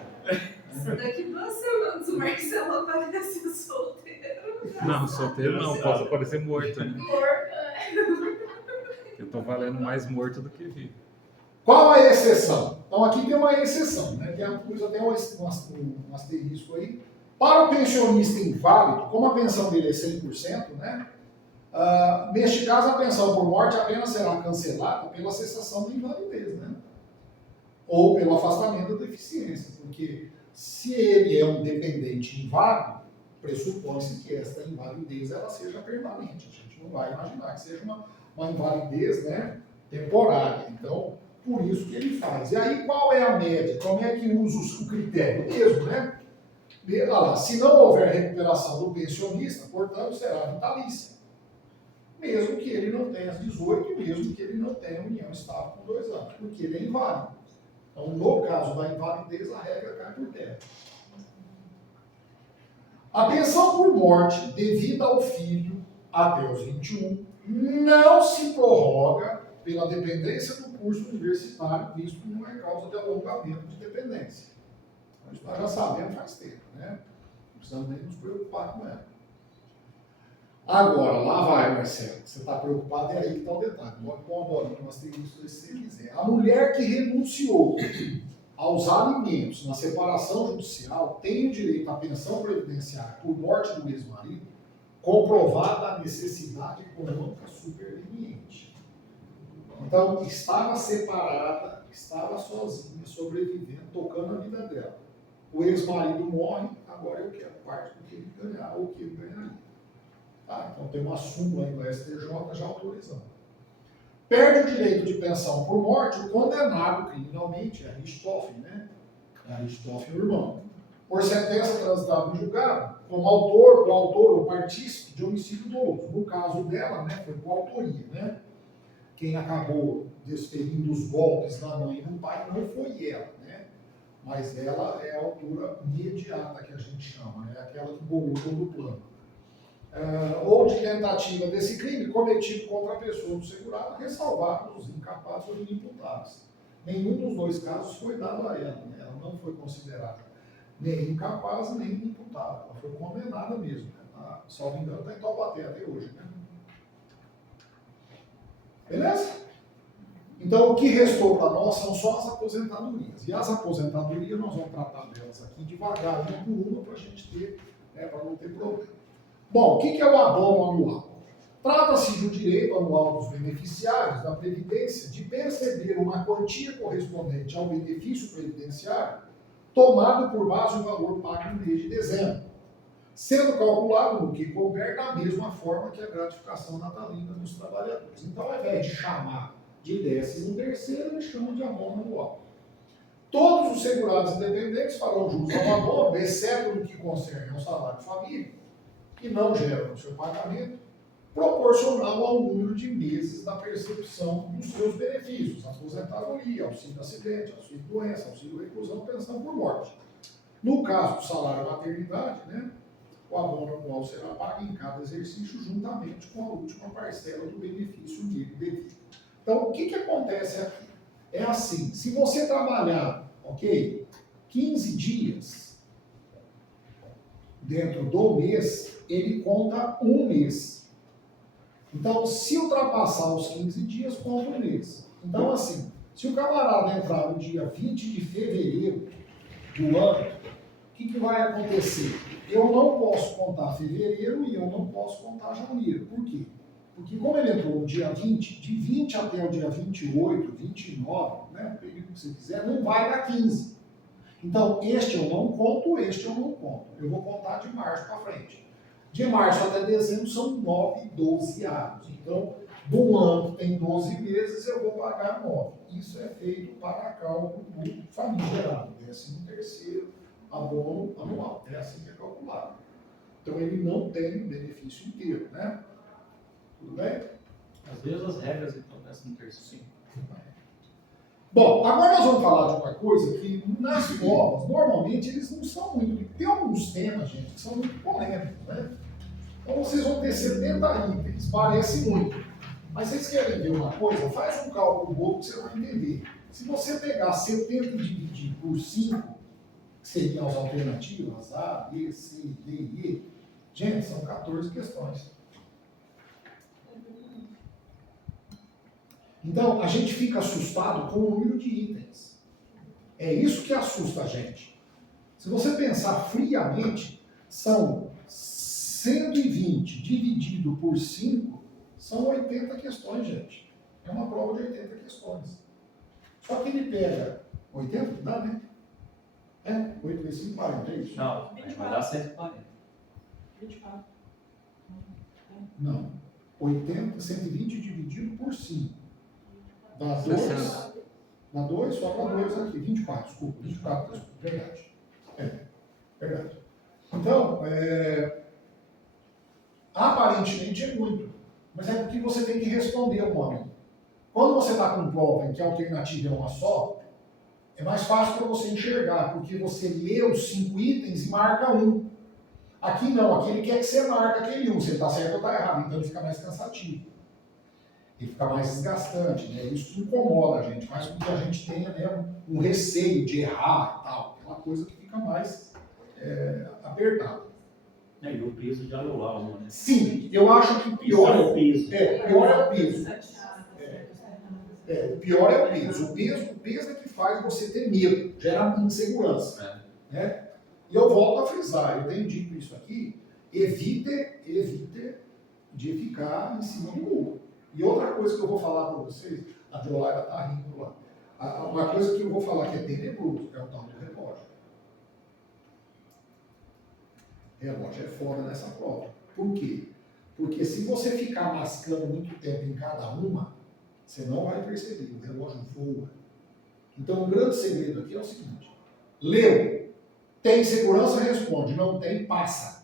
Se daqui 2 semanas o Marcelo aparecer solteiro. Não, solteiro não, posso aparecer morto. Né? Morto. Eu tô valendo mais morto do que vivo. Qual a exceção? Então aqui tem uma exceção, né? Tem uma coisa, tem um asterisco aí. Para o pensionista inválido, como a pensão dele é 100%, né? Neste caso, a pensão por morte apenas será cancelada pela cessação da invalidez, né? Ou pelo afastamento da deficiência, porque se ele é um dependente inválido, pressupõe-se que esta invalidez ela seja permanente. A gente não vai imaginar que seja uma invalidez, né, temporária. Então, por isso que ele faz. E aí, qual é a média? Como é que usa o critério? Mesmo, né? Olha lá, se não houver recuperação do pensionista, portanto, será vitalícia. Mesmo que ele não tenha 18, mesmo que ele não tenha união estável com 2 anos, porque ele é inválido. Então, no caso da invalidez, a regra cai por terra. A pensão por morte devida ao filho até os 21 não se prorroga pela dependência do curso universitário, visto que não é causa de alongamento de dependência. Então, isso nós já sabemos faz tempo, né? Não precisamos nem nos preocupar com ela. Agora, lá vai, Marcelo. Você está preocupado, é aí que está o detalhe. Pode pôr uma bolinha, nós temos isso se você quiser. A mulher que renunciou aos alimentos na separação judicial tem o direito à pensão previdenciária por morte do ex-marido, comprovada a necessidade econômica superveniente. Então, estava separada, estava sozinha, sobrevivendo, tocando a vida dela. O ex-marido morre, agora eu quero parte do que ele ganhar ou o que ele ganharia. Tá? Então, tem uma súmula aí do STJ já autorizando. Perde o direito de pensão por morte o condenado criminalmente, é Richthofen, né? É Richthofen, o irmão. Por sentença transitada no julgado, como autor ou partícipe de homicídio doloso. No caso dela, né, foi coautoria, né? Quem acabou desferindo os golpes na mãe e no pai não foi ela, né? Mas ela é a autora imediata que a gente chama, né? Aquela que bolou todo o plano. Ou de tentativa desse crime cometido contra a pessoa do segurado, ressalvados os incapazes ou inimputáveis. Nenhum dos 2 casos foi dado a ela, né? Ela não foi considerada nem incapaz nem inimputável, ela foi condenada mesmo, né? Tá, salvo engano, está em Taubaté até hoje, né? Beleza? Então, o que restou para nós são só as aposentadorias. E as aposentadorias, nós vamos tratar delas aqui devagar, uma por uma, para a gente ter, né, para não ter problema. Bom, o que é o abono anual? Trata-se do direito anual dos beneficiários da Previdência de perceber uma quantia correspondente ao benefício previdenciário tomado por base o valor pago no mês de dezembro, sendo calculado no que couber da mesma forma que a gratificação natalina dos trabalhadores. Então, ao invés de chamar de 13º, eles chamam de abono anual. Todos os segurados independentes farão jus ao abono, exceto no que concerne ao salário de família, que não geram o seu pagamento, proporcional ao número de meses da percepção dos seus benefícios, aposentadoria, auxílio acidente, auxílio doença, auxílio reclusão, pensão por morte. No caso do salário maternidade, né, o abono anual será pago em cada exercício juntamente com a última parcela do benefício nele devido. Então, o que acontece aqui? É assim, se você trabalhar, 15 dias dentro do mês, ele conta um mês. Então, se ultrapassar os 15 dias, conta um mês. Então, assim, se o camarada entrar no dia 20 de fevereiro do ano, o que vai acontecer? Eu não posso contar fevereiro e eu não posso contar janeiro. Por quê? Porque como ele entrou no dia 20, de 20 até o dia 28, 29, né, o período que você quiser, não vai dar 15. Então, este eu não conto, este eu não conto. Eu vou contar de março para frente. De março até dezembro são 9, 12 anos. Então, do ano que tem 12 meses, eu vou pagar 9. Isso é feito para cálculo do famigerado, 13º abono anual. É assim que é calculado. Então, ele não tem o benefício inteiro, né? Tudo bem? Às vezes as regras, então, 13º, sim. Bom, agora nós vamos falar de uma coisa que nas provas, normalmente, eles não são muito... Tem alguns temas, gente, que são muito polêmicos, né? Então vocês vão ter 70 itens, parece muito. Mas vocês querem ver uma coisa? Faz um cálculo bobo que você vai entender. Se você pegar 70 e dividir por 5, que seriam as alternativas A, B, C, D e E, gente, são 14 questões. Então, a gente fica assustado com o número de itens. É isso que assusta a gente. Se você pensar friamente, são 120 dividido por 5, são 80 questões, gente. É uma prova de 80 questões. Só que ele pega 80, dá, né? 8 vezes 5, 40, é isso? Não, vai dar 140. 24. Não. 80, 120 dividido por 5. Dá 2. 60. Dá 2, sobra 2 aqui. 24, desculpa. 24, desculpa. Verdade. Verdade. Então, aparentemente é muito. Mas é porque você tem que responder o nome. Quando você está com prova em que a alternativa é uma só, é mais fácil para você enxergar, porque você lê os 5 itens e marca um. Aqui não, aqui ele quer que você marque aquele um, se ele está certo ou está errado, então ele fica mais cansativo. Ele fica mais desgastante, né? Isso incomoda a gente, faz com que a gente tenha, né, um receio de errar e tal, aquela coisa que fica mais apertada. E o peso de anular, né? Sim, eu acho que o pior Isso é o peso. pior é o peso. O pior é o peso. O peso é que faz você ter medo, gera insegurança. Né? E eu volto a frisar, eu tenho dito isso aqui, evite de ficar em cima do muro. E outra coisa que eu vou falar para vocês, a Diolaira está rindo lá, uma coisa que eu vou falar que é tenebroso, é o tal do relógio. Relógio é foda nessa prova. Por quê? Porque se você ficar mascando muito tempo em cada uma, você não vai perceber, o relógio voa. Então o grande segredo aqui é o seguinte, leu, tem segurança, responde, não tem, passa.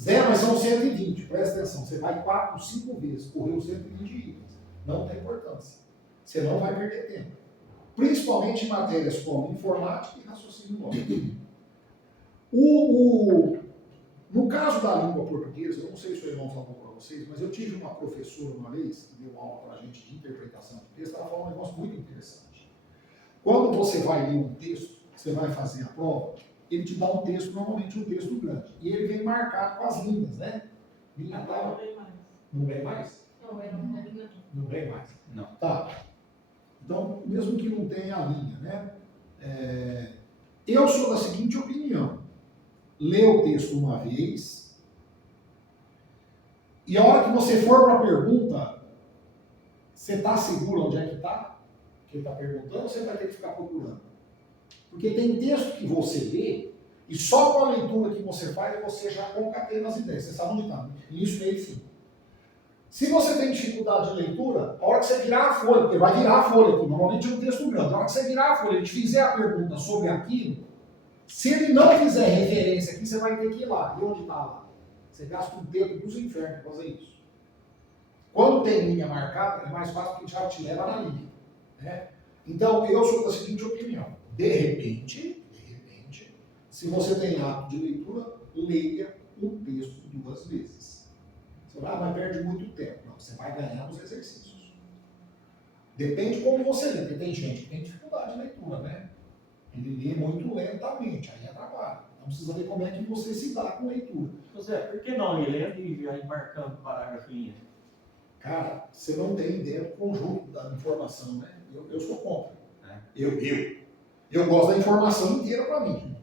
Zero, mas são 120, presta atenção, você vai 4, 5 vezes, correu 120 itens, não tem importância. Você não vai perder tempo. Principalmente em matérias como informática e raciocínio lógico. No caso da língua portuguesa, eu não sei se o irmão falou para vocês, mas eu tive uma professora uma vez, que deu uma aula para a gente de interpretação de texto, ela falou um negócio muito interessante. Quando você vai ler um texto, você vai fazer a prova, ele te dá um texto, normalmente um texto grande, e ele vem marcado com as linhas, né? Linha tal. Não vem mais. Não vem mais? Não, era uma linha. Não vem mais. Não. Tá. Então, mesmo que não tenha a linha, né? Eu sou da seguinte opinião. Lê o texto uma vez, e a hora que você for para a pergunta, você está seguro onde é que está? Que ele está perguntando, ou você vai ter que ficar procurando? Porque tem texto que você lê, e só com a leitura que você faz, você já concatena as ideias. Você sabe onde está, início, meio e fim. Se você tem dificuldade de leitura, a hora que você virar a folha, porque vai virar a folha aqui, normalmente é um texto grande, a hora que você virar a folha e te fizer a pergunta sobre aquilo, se ele não fizer referência aqui, você vai ter que ir lá. E onde está lá? Você gasta um tempo dos infernos para fazer isso. Quando tem linha marcada, é mais fácil porque já te leva na linha. Né? Então, eu sou da seguinte opinião. De repente, se você tem hábito de leitura, leia um texto 2 vezes. Você vai, mas perde muito tempo. Não, você vai ganhar nos exercícios. Depende como você lê, porque tem gente que tem dificuldade de leitura, né? Ele lê muito lentamente, aí atrapalha. Então precisa ver como é que você se dá com leitura. José, por que não ir lendo e já ir marcando parágrafo em linha? Cara, você não tem ideia do conjunto da informação, né? Eu sou contra. Eu gosto da informação inteira para mim.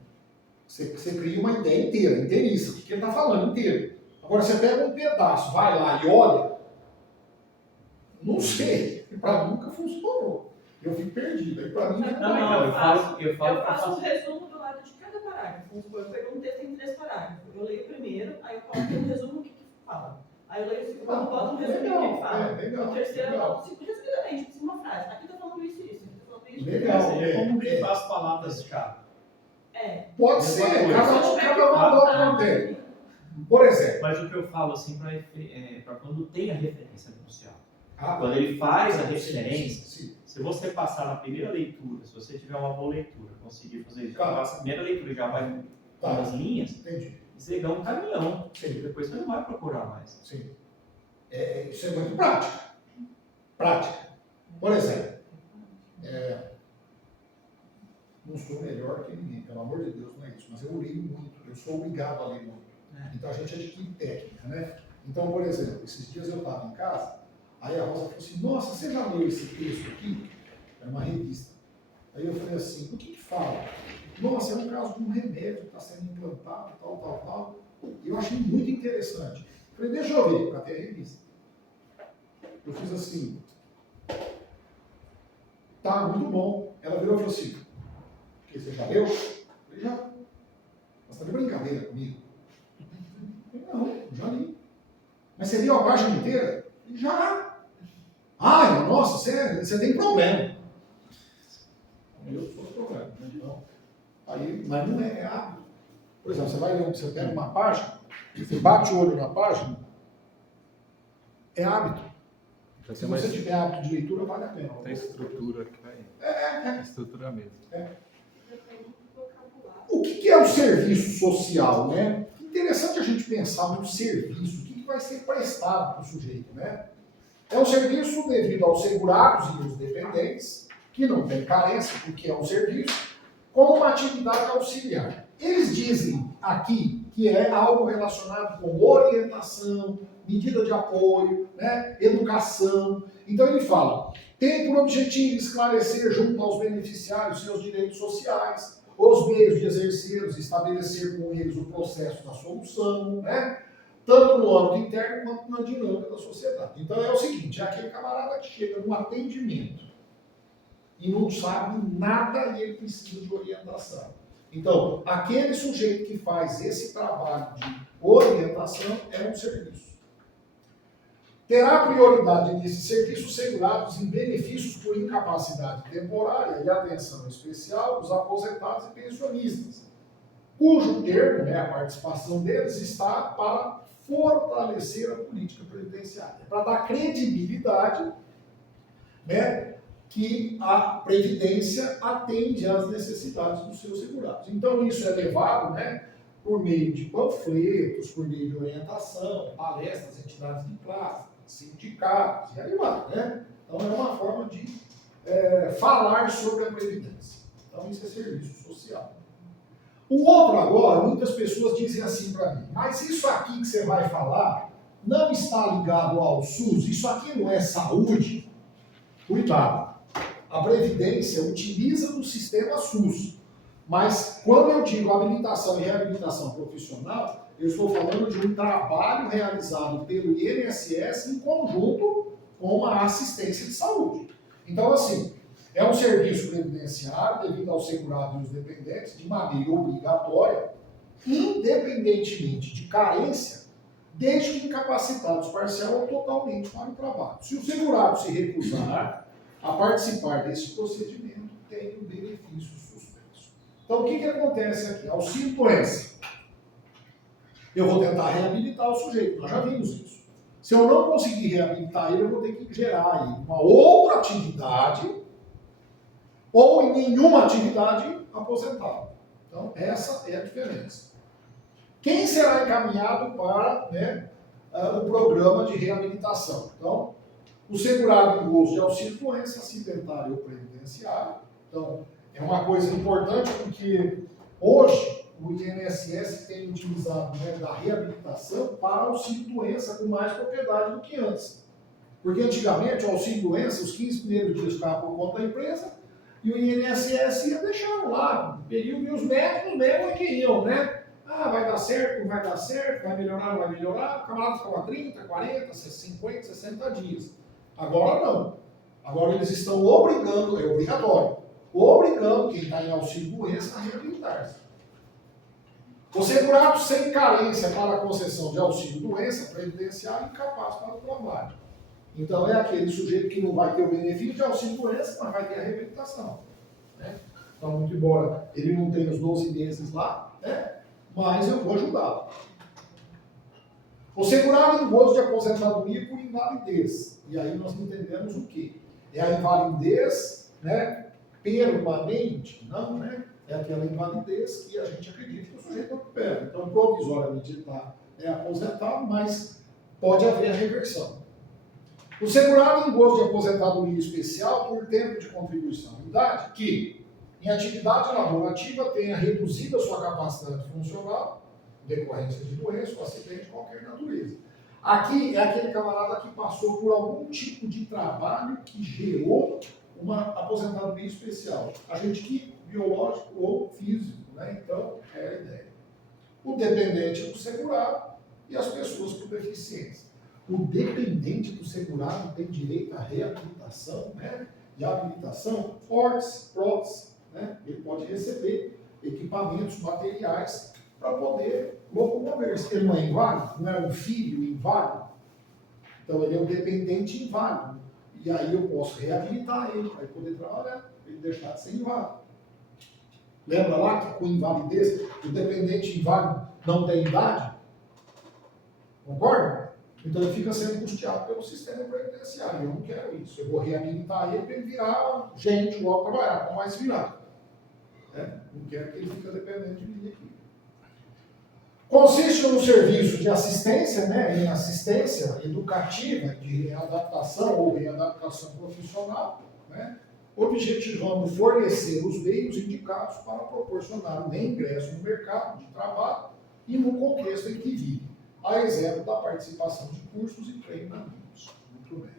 Você cria uma ideia inteira, inteiriça. O que ele está falando inteiro. Agora você pega um pedaço, vai lá e olha. Não sei. Para mim nunca funcionou. Eu fico perdido. Aí para mim Não, eu faço um resumo do lado de cada parágrafo. Vamos supor, eu pego um texto em 3 parágrafos. Eu leio o primeiro, aí eu coloco um resumo do que fala. Aí eu leio o segundo, eu boto um resumo do que ele fala. Legal, O terceiro eu legal. boto resumidamente, uma frase. Aqui tá falando isso e isso. Aqui tá falando isso. Legal. Como que faz palavras-chave? Pode Mesma ser, coisa. cada uma tem. Por exemplo. Mas o que eu falo assim, para quando tem a referência anunciada. Ah, Quando ele faz a referência, sim. se você passar na primeira leitura, se você tiver uma boa leitura, conseguir fazer isso, Tá. passa a primeira leitura e já vai Tá. nas linhas, Entendi. você ganha um caminhão. Sim. Depois você não vai procurar mais. Sim. Isso é muito prático. Prática. Por exemplo, não sou melhor que ninguém, pelo amor de Deus, não é isso, mas eu leio muito, eu sou obrigado a ler muito. Então a gente adquire técnica, né? Então, por exemplo, esses dias eu estava em casa, aí a Rosa falou assim, nossa, você já leu esse texto aqui? Era uma revista. Aí eu falei assim, o que fala? Nossa, é um caso de um remédio que está sendo implantado, tal. E eu achei muito interessante. Falei, deixa eu ver, para ter a revista. Eu fiz assim, tá, muito bom. Ela virou e falou assim, que você já leu? Eu falei, já. Você está de brincadeira comigo? Eu falei, não, já li. Mas você viu a página inteira? Eu falei, já. Ai, nossa, você tem problema. Eu sou problema, né? Então, aí, mas não é hábito. Por exemplo, você vai ler, você pega uma página, você bate o olho na página, é hábito. Já Se tem você mais tiver hábito de leitura, vale a pena. tem estrutura que vai. Estrutura mesmo. Depende do vocabulário. O que é o serviço social, né? Interessante a gente pensar no serviço, o que vai ser prestado para o sujeito, né? É um serviço devido aos segurados e aos dependentes, que não tem carência, porque é um serviço, como uma atividade auxiliar. Eles dizem aqui que é algo relacionado com orientação, medida de apoio, né, educação. Então ele fala, tem por objetivo esclarecer junto aos beneficiários seus direitos sociais, os meios de exercê-los, estabelecer com eles o processo da solução, né, tanto no âmbito interno quanto na dinâmica da sociedade. Então é o seguinte, é aquele camarada que chega no atendimento e não sabe nada e ele precisa de orientação. Então, aquele sujeito que faz esse trabalho de orientação é um serviço. Terá prioridade nesse serviço segurados em benefícios por incapacidade temporária e atenção especial os aposentados e pensionistas, cujo termo, né, a participação deles, está para fortalecer a política previdenciária, para dar credibilidade, né, que a Previdência atende às necessidades dos seus segurados. Então, isso é levado, né, por meio de panfletos, por meio de orientação, palestras, entidades de classe, sindicatos, e aí vai, né? Então, é uma forma de falar sobre a Previdência. Então, isso é serviço social. O outro agora, muitas pessoas dizem assim para mim, mas isso aqui que você vai falar não está ligado ao SUS, isso aqui não é saúde? Cuidado. A Previdência utiliza do sistema SUS, mas quando eu digo habilitação e reabilitação profissional, eu estou falando de um trabalho realizado pelo INSS em conjunto com a assistência de saúde. Então, assim, é um serviço previdenciário devido aos segurados e aos dependentes de maneira obrigatória, independentemente de carência, desde que incapacitados parcial ou totalmente para o trabalho. Se o segurado se recusar a participar desse procedimento, tem o benefício suspenso. Então, o que acontece aqui? Auxílio doença. Eu vou tentar reabilitar o sujeito, nós já vimos isso. Se eu não conseguir reabilitar ele, eu vou ter que gerar aí uma outra atividade ou em nenhuma atividade aposentado. Então, essa é a diferença. Quem será encaminhado para, né, o programa de reabilitação? Então, o segurado em gozo de auxílio-doença, acidentário ou previdenciário. Então, é uma coisa importante porque hoje o INSS tem utilizado, né, da reabilitação para auxílio-doença com mais propriedade do que antes. Porque antigamente o auxílio-doença, os 15 primeiros dias ficavam por conta da empresa e o INSS ia deixando lá, no período, e os médicos mesmo é que iam, né? Ah, vai dar certo, não vai dar certo, vai melhorar, não vai melhorar. O camarada ficava 30, 40, 50, 60 dias. Agora não. Agora eles estão obrigando, é obrigatório, obrigando quem está em auxílio-doença a reabilitar-se. O segurado sem carência para a concessão de auxílio-doença previdenciário incapaz para o trabalho. Então é aquele sujeito que não vai ter o benefício de auxílio-doença, mas vai ter a reabilitação. Né? Então, muito embora ele não tenha os 12 meses lá, né? Mas eu vou ajudá-lo. O segurado em gozo de aposentadoria por invalidez. E aí nós entendemos o quê? É a invalidez, né, permanente? Não, né? É aquela invalidez que a gente acredita que o sujeito recupera. Então, provisoriamente ele está aposentado, mas pode haver a reversão. O segurado em gozo de aposentadoria especial por tempo de contribuição à idade que, em atividade laborativa, tenha reduzido a sua capacidade funcional, decorrência de doença ou acidente de qualquer natureza. Aqui é aquele camarada que passou por algum tipo de trabalho que gerou uma aposentadoria especial. Agente químico, biológico ou físico, né? Então, é a ideia. O dependente do segurado e as pessoas com deficiência. O dependente do segurado tem direito à reabilitação, né? E a habilitação, prótese, né? Ele pode receber equipamentos, materiais para poder locomover-se. Ele não é inválido, não é um filho inválido. Então, ele é um dependente inválido. E aí eu posso reabilitar ele para ele poder trabalhar, para ele deixar de ser inválido. Lembra lá que com invalidez, o dependente inválido não tem idade? Concorda? Então ele fica sendo custeado pelo sistema previdenciário. Eu não quero isso. Eu vou reabilitar ele para ele virar gente igual trabalhar, não vai se virar. Não quero que ele fique dependente de mim aqui. Consiste no serviço de assistência, né, em assistência educativa, de readaptação ou readaptação profissional, né, objetivando fornecer os meios indicados para proporcionar o reingresso no mercado de trabalho e no contexto em que vive, a exemplo da participação de cursos e treinamentos. Muito bem.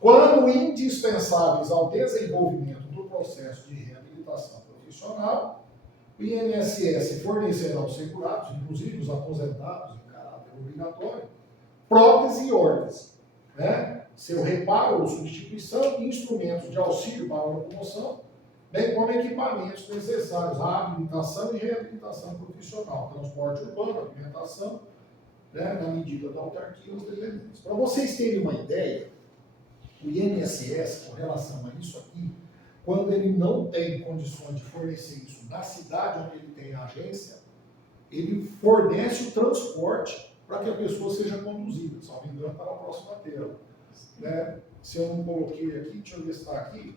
Quando indispensáveis ao desenvolvimento do processo de reabilitação profissional, o INSS fornecerá aos segurados, inclusive os aposentados em caráter obrigatório, prótese e órtese, né? Seu reparo ou substituição e instrumentos de auxílio para a locomoção, bem como equipamentos necessários à habilitação e reabilitação profissional, transporte urbano, alimentação, né, na medida da autarquia aos dependentes. Para vocês terem uma ideia, o INSS, com relação a isso aqui, quando ele não tem condições de fornecer isso na cidade onde ele tem a agência, ele fornece o transporte para que a pessoa seja conduzida. Só me engano, está na próxima tela. Né? Se eu não coloquei aqui, deixa eu ver se está aqui.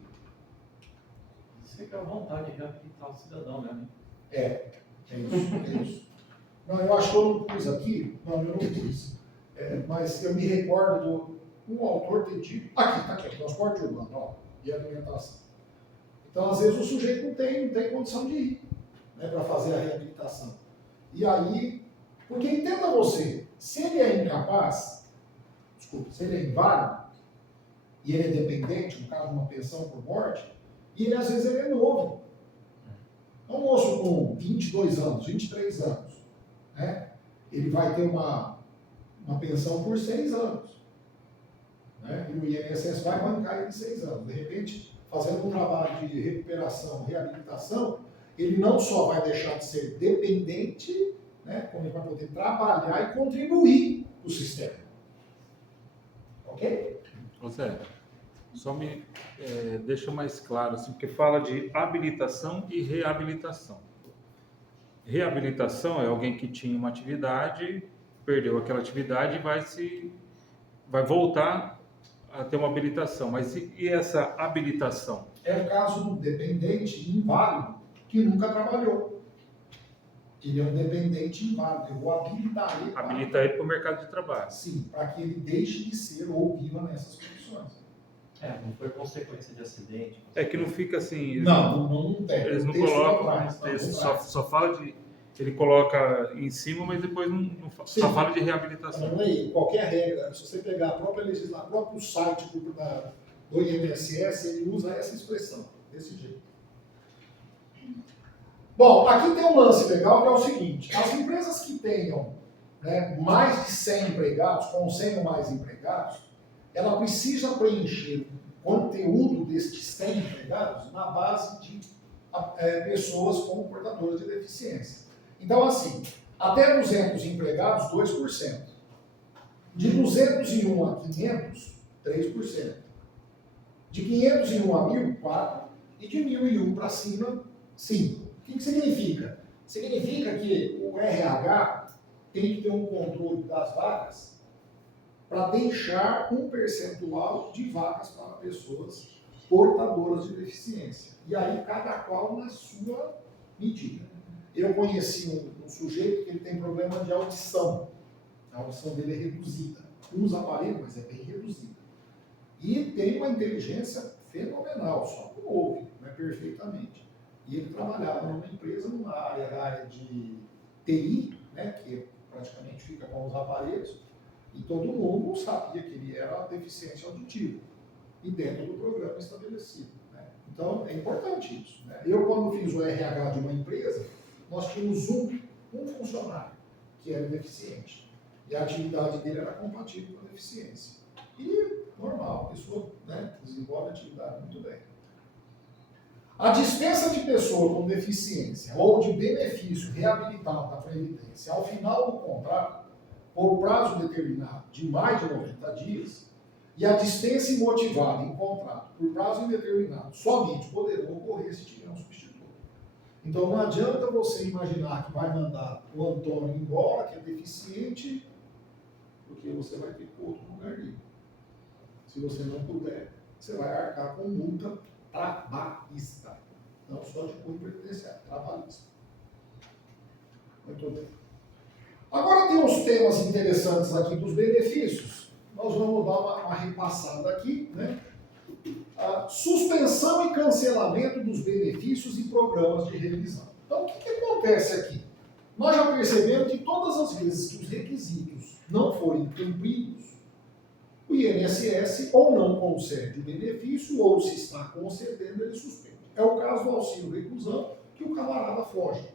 Você quer a vontade de reabilitar o cidadão, né? É isso. Não, eu acho que eu não pus aqui. Não, eu não pus. Mas eu me recordo do um autor ter dito. Está aqui, transporte urbano, ó, e alimentação. Então, às vezes, o sujeito não tem condição de ir, né, para fazer a reabilitação. E aí, porque entenda você, se ele é incapaz, se ele é inválido, e ele é dependente, no caso de uma pensão por morte, e ele, às vezes, ele é novo. Um moço com 22 anos, 23 anos, né, ele vai ter uma pensão por 6 anos. Né, e o INSS vai bancar ele 6 anos. De repente, fazendo um trabalho de recuperação, reabilitação, ele não só vai deixar de ser dependente, né, como ele vai poder trabalhar e contribuir para o sistema. Ok? Ô Zé, só me deixa mais claro, assim, porque fala de habilitação e reabilitação. Reabilitação é alguém que tinha uma atividade, perdeu aquela atividade e vai voltar a ter uma habilitação. Mas e essa habilitação? É o caso do dependente inválido que nunca trabalhou. Ele é um dependente inválido. Eu vou habilitar ele. Habilitar ele para o mercado de trabalho. Sim, para que ele deixe de ser ou viva nessas condições. Não foi consequência de acidente. É que não fica assim. Não tem. Eles não Texto colocam. atrás, não Só fala de. Ele coloca em cima, mas depois só fala de reabilitação. Não é qualquer regra. Se você pegar a própria legislação, o próprio site do INSS, ele usa essa expressão, desse jeito. Bom, aqui tem um lance legal que é o seguinte: as empresas que tenham, né, mais de 100 empregados, com 100 ou mais empregados, ela precisa preencher o conteúdo destes 100 empregados na base de pessoas como portadoras de deficiência. Então, assim, até 200 empregados, 2%. De 201 a 500, 3%. De 501 a 1.000, 4%. E de 1.001 para cima, 5%. O que significa? Significa que o RH tem que ter um controle das vagas para deixar um percentual de vagas para pessoas portadoras de deficiência. E aí, cada qual na sua medida. Eu conheci um sujeito que ele tem problema de audição. A audição dele é reduzida. Usa aparelho, mas é bem reduzida. E tem uma inteligência fenomenal, só não ouve, não é perfeitamente. E ele trabalhava numa empresa, numa área de TI, né, que praticamente fica com os aparelhos, e todo mundo sabia que ele era deficiente auditiva. E dentro do programa estabelecido. Então, é importante isso. Né? Eu, quando fiz o RH de uma empresa, nós tínhamos um funcionário que era deficiente. E a atividade dele era compatível com a deficiência. E, normal, a pessoa, né, desenvolve a atividade muito bem. A dispensa de pessoa com deficiência ou de benefício reabilitado da Previdência ao final do contrato, por prazo determinado de mais de 90 dias, e a dispensa imotivada em contrato por prazo indeterminado somente poderão ocorrer se tiver um substituto. Então não adianta você imaginar que vai mandar o Antônio embora, que é deficiente, porque você vai ter que pôr outro lugar dele. Se você não puder, você vai arcar com multa trabalhista. Não só de cunho previdenciário, trabalhista. Muito bem. Agora tem uns temas interessantes aqui dos benefícios. Nós vamos dar uma repassada aqui, né? A suspensão e cancelamento dos benefícios e programas de revisão. Então, o que acontece aqui? Nós já percebemos que todas as vezes que os requisitos não forem cumpridos, o INSS ou não concede o benefício, ou se está concedendo, ele suspende. É o caso do auxílio reclusão, que o camarada foge.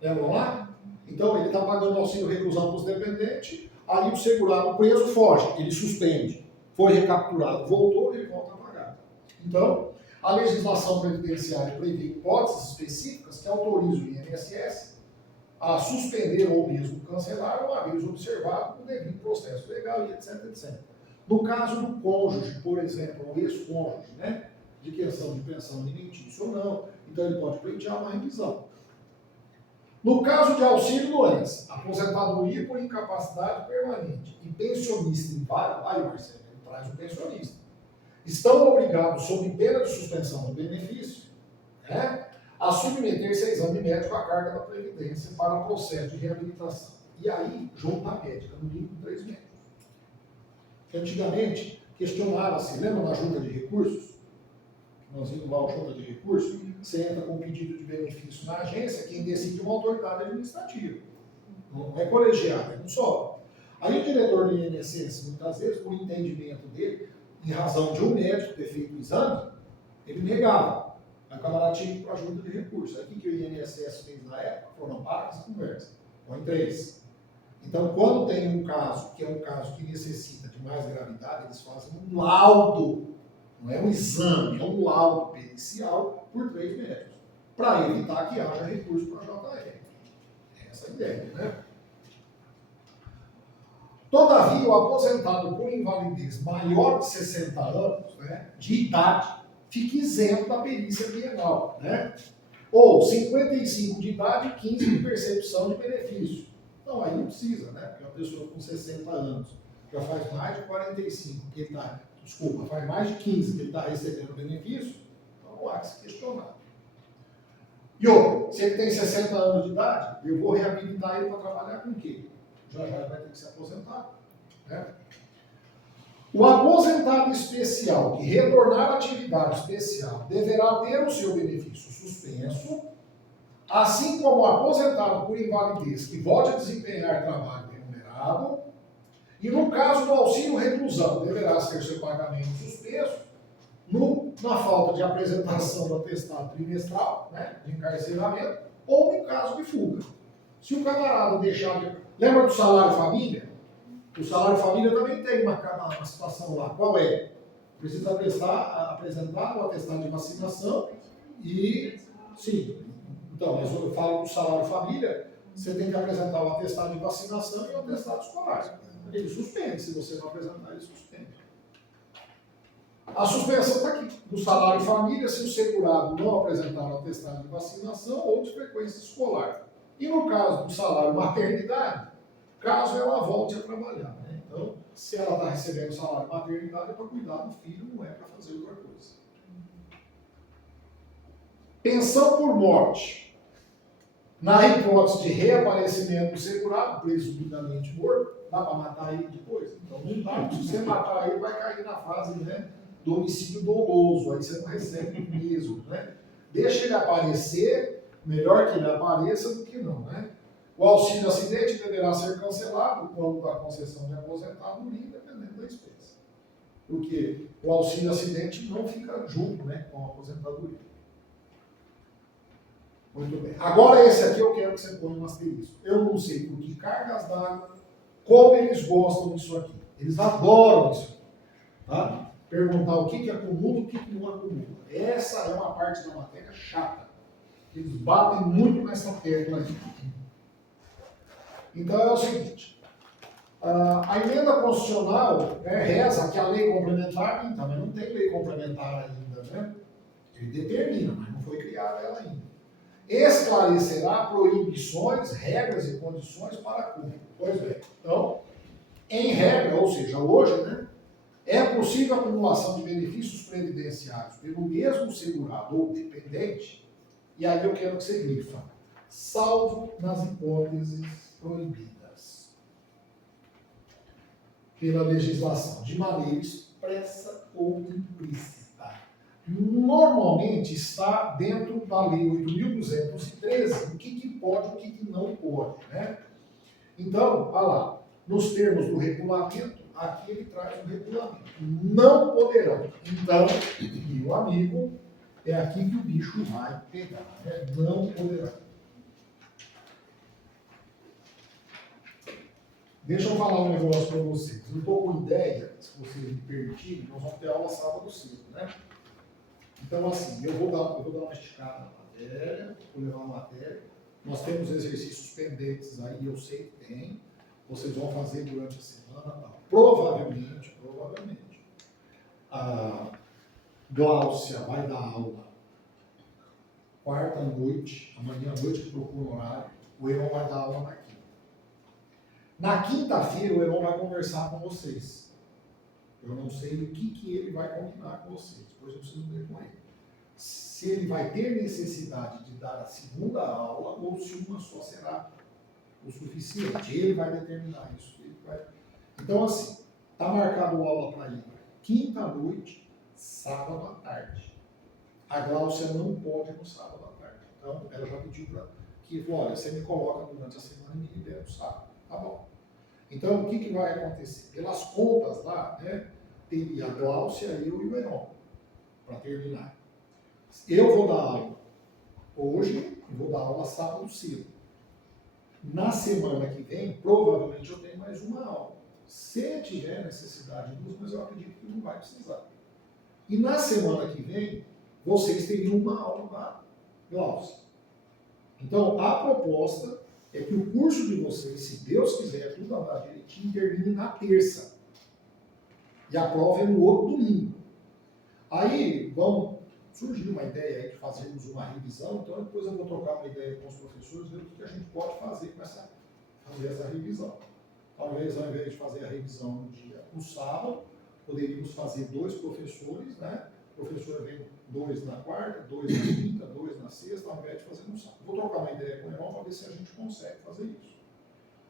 Lembram lá? Então, ele está pagando auxílio reclusão para os dependentes, aí o segurado preso foge, ele suspende. Foi recapturado, voltou, ele volta a pagar. Então, a legislação previdenciária prevê hipóteses específicas que autorizam o INSS a suspender ou mesmo cancelar, uma vez observado o devido processo legal e etc, etc. No caso do cônjuge, por exemplo, ou ex-cônjuge, né, de questão de pensão alimentícia ou não, então ele pode pleitear uma revisão. No caso de auxílio-doença, aposentadoria por incapacidade permanente e pensionista inválido, aí Marcelo, ele traz o pensionista, estão obrigados, sob pena de suspensão do benefício, né, a submeter-se a exame médico à carga da Previdência para processo de reabilitação. E aí, junta a médica, no mínimo 3 médicos. Antigamente, questionava-se, lembra da junta de recursos? Nós vimos lá a junta de recursos, você entra com um pedido de benefício na agência, quem decide é uma autoridade administrativa. Não é colegiada, é um só. Aí o diretor do INSS, muitas vezes, por entendimento dele, em razão de um médico ter feito o exame, ele negava. Aí o camarada tinha que ir para a junta de recursos. Aí o que o INSS fez na época? Falou, não, para essa conversa. Põe 3. Então, quando tem um caso, que é um caso que necessita de mais gravidade, eles fazem um laudo, não é um exame, é um laudo pericial por 3 médicos, para evitar que haja recurso para a JR. Essa é a ideia, né? Todavia, o aposentado por invalidez maior de 60 anos, né, de idade, fica isento da perícia bienal, né? Ou 55 de idade e 15 de percepção de benefício. Então, aí não precisa, né? Porque uma pessoa com 60 anos já faz mais de 45 que ele está, desculpa, faz mais de 15 que ele está recebendo benefício, então não há que se questionar. E outro, se ele tem 60 anos de idade, eu vou reabilitar ele para trabalhar com o quê? Já ele vai ter que se aposentar, né? O aposentado especial que retornar à atividade especial deverá ter o seu benefício suspenso, assim como o aposentado por invalidez que volte a desempenhar trabalho remunerado, e no caso do auxílio reclusão, deverá ser seu pagamento suspenso, na falta de apresentação do atestado trimestral, né, de encarceramento, ou no caso de fuga. Se o camarada deixar de... Lembra do salário família? O salário família também tem uma situação lá. Qual é? Precisa apresentar o atestado de vacinação e... Sim. Então, mas eu falo do salário família, você tem que apresentar o atestado de vacinação e o atestado escolar. Ele suspende. Se você não apresentar, ele suspende. A suspensão está aqui. Do salário família, se o segurado não apresentar o atestado de vacinação ou de frequência escolar. E no caso do salário maternidade, caso ela volte a trabalhar, né? Então, se ela está recebendo salário maternidade, é para cuidar do filho, não é para fazer outra coisa. Pensão por morte. Na hipótese de reaparecimento do segurado, presumidamente morto, dá para matar ele depois? Então não dá. Se você matar ele, vai cair na fase, né, do homicídio doloso, aí você não recebe mesmo, né? Deixa ele aparecer, melhor que ele apareça do que não, né? O auxílio acidente deverá ser cancelado quando da concessão de aposentadoria, dependendo da espécie. porque o auxílio acidente não fica junto, né, com a aposentadoria. Muito bem. Agora esse aqui eu quero que você ponha um asterisco. Eu não sei por que cargas d'água, como eles gostam disso aqui. Eles adoram isso aqui. Tá? Perguntar o que acumula e o que não acumula. Essa é uma parte da matéria chata. Eles batem muito nessa tecla aqui. Então é o seguinte. A emenda constitucional reza que a lei complementar, então, mas não tem lei complementar ainda, né? Ele determina, mas não foi criada ela ainda. Esclarecerá proibições, regras e condições para cumprir. Pois bem, então, em regra, ou seja, hoje, né, é possível a acumulação de benefícios previdenciários pelo mesmo segurado ou dependente, e aí eu quero que você grifa, salvo nas hipóteses proibidas pela legislação, de maneira expressa ou implícita. Normalmente está dentro da Lei 8.213 o que pode e o que não pode, né? Então, olha lá, nos termos do regulamento, aqui ele traz um regulamento. Não poderão. Então, meu amigo, é aqui que o bicho vai pegar, né? Não poderão. Deixa eu falar um negócio para vocês. Eu estou com ideia, se vocês me permitirem, nós vamos ter aula sábado cedo, né? Então, assim, eu vou dar uma esticada na matéria, vou levar a matéria. Nós temos exercícios pendentes aí, eu sei que tem. Vocês vão fazer durante a semana. Tá? Provavelmente, a Gláucia vai dar aula quarta noite, amanhã à noite que procura o horário. O Heron vai dar aula na quinta. Na quinta-feira, o Heron vai conversar com vocês. Eu não sei o que ele vai combinar com vocês, depois eu preciso ver com ele. Se ele vai ter necessidade de dar a segunda aula ou se uma só será o suficiente. Ele vai determinar isso. Então, assim, está marcado aula para ele quinta-noite, sábado à tarde. A Gláucia não pode no sábado à tarde. Então, ela já pediu para que, olha, você me coloca durante a semana e me libera no sábado. Tá bom. Então, o que vai acontecer? Pelas contas lá, né, teria a Gláucia, eu e o Heron, para terminar. Eu vou dar aula hoje e vou dar aula sábado cedo. Na semana que vem, provavelmente eu tenho mais uma aula. Se tiver necessidade de duas, mas eu acredito que não vai precisar. E na semana que vem, vocês teriam uma aula da Gláucia. Então, a proposta é que o curso de vocês, se Deus quiser, tudo andar direitinho, termine na terça. E a prova é no outro domingo. Aí, surgiu uma ideia aí de fazermos uma revisão, então depois eu vou trocar uma ideia com os professores, ver o que a gente pode fazer com essa revisão. Talvez, ao invés de fazer a revisão no sábado, poderíamos fazer 2 professores, né? O professor vem 2 na quarta, 2 na quinta, 2 na sexta, ao invés de fazer no sábado. Vou trocar uma ideia com o Heron para ver se a gente consegue fazer isso.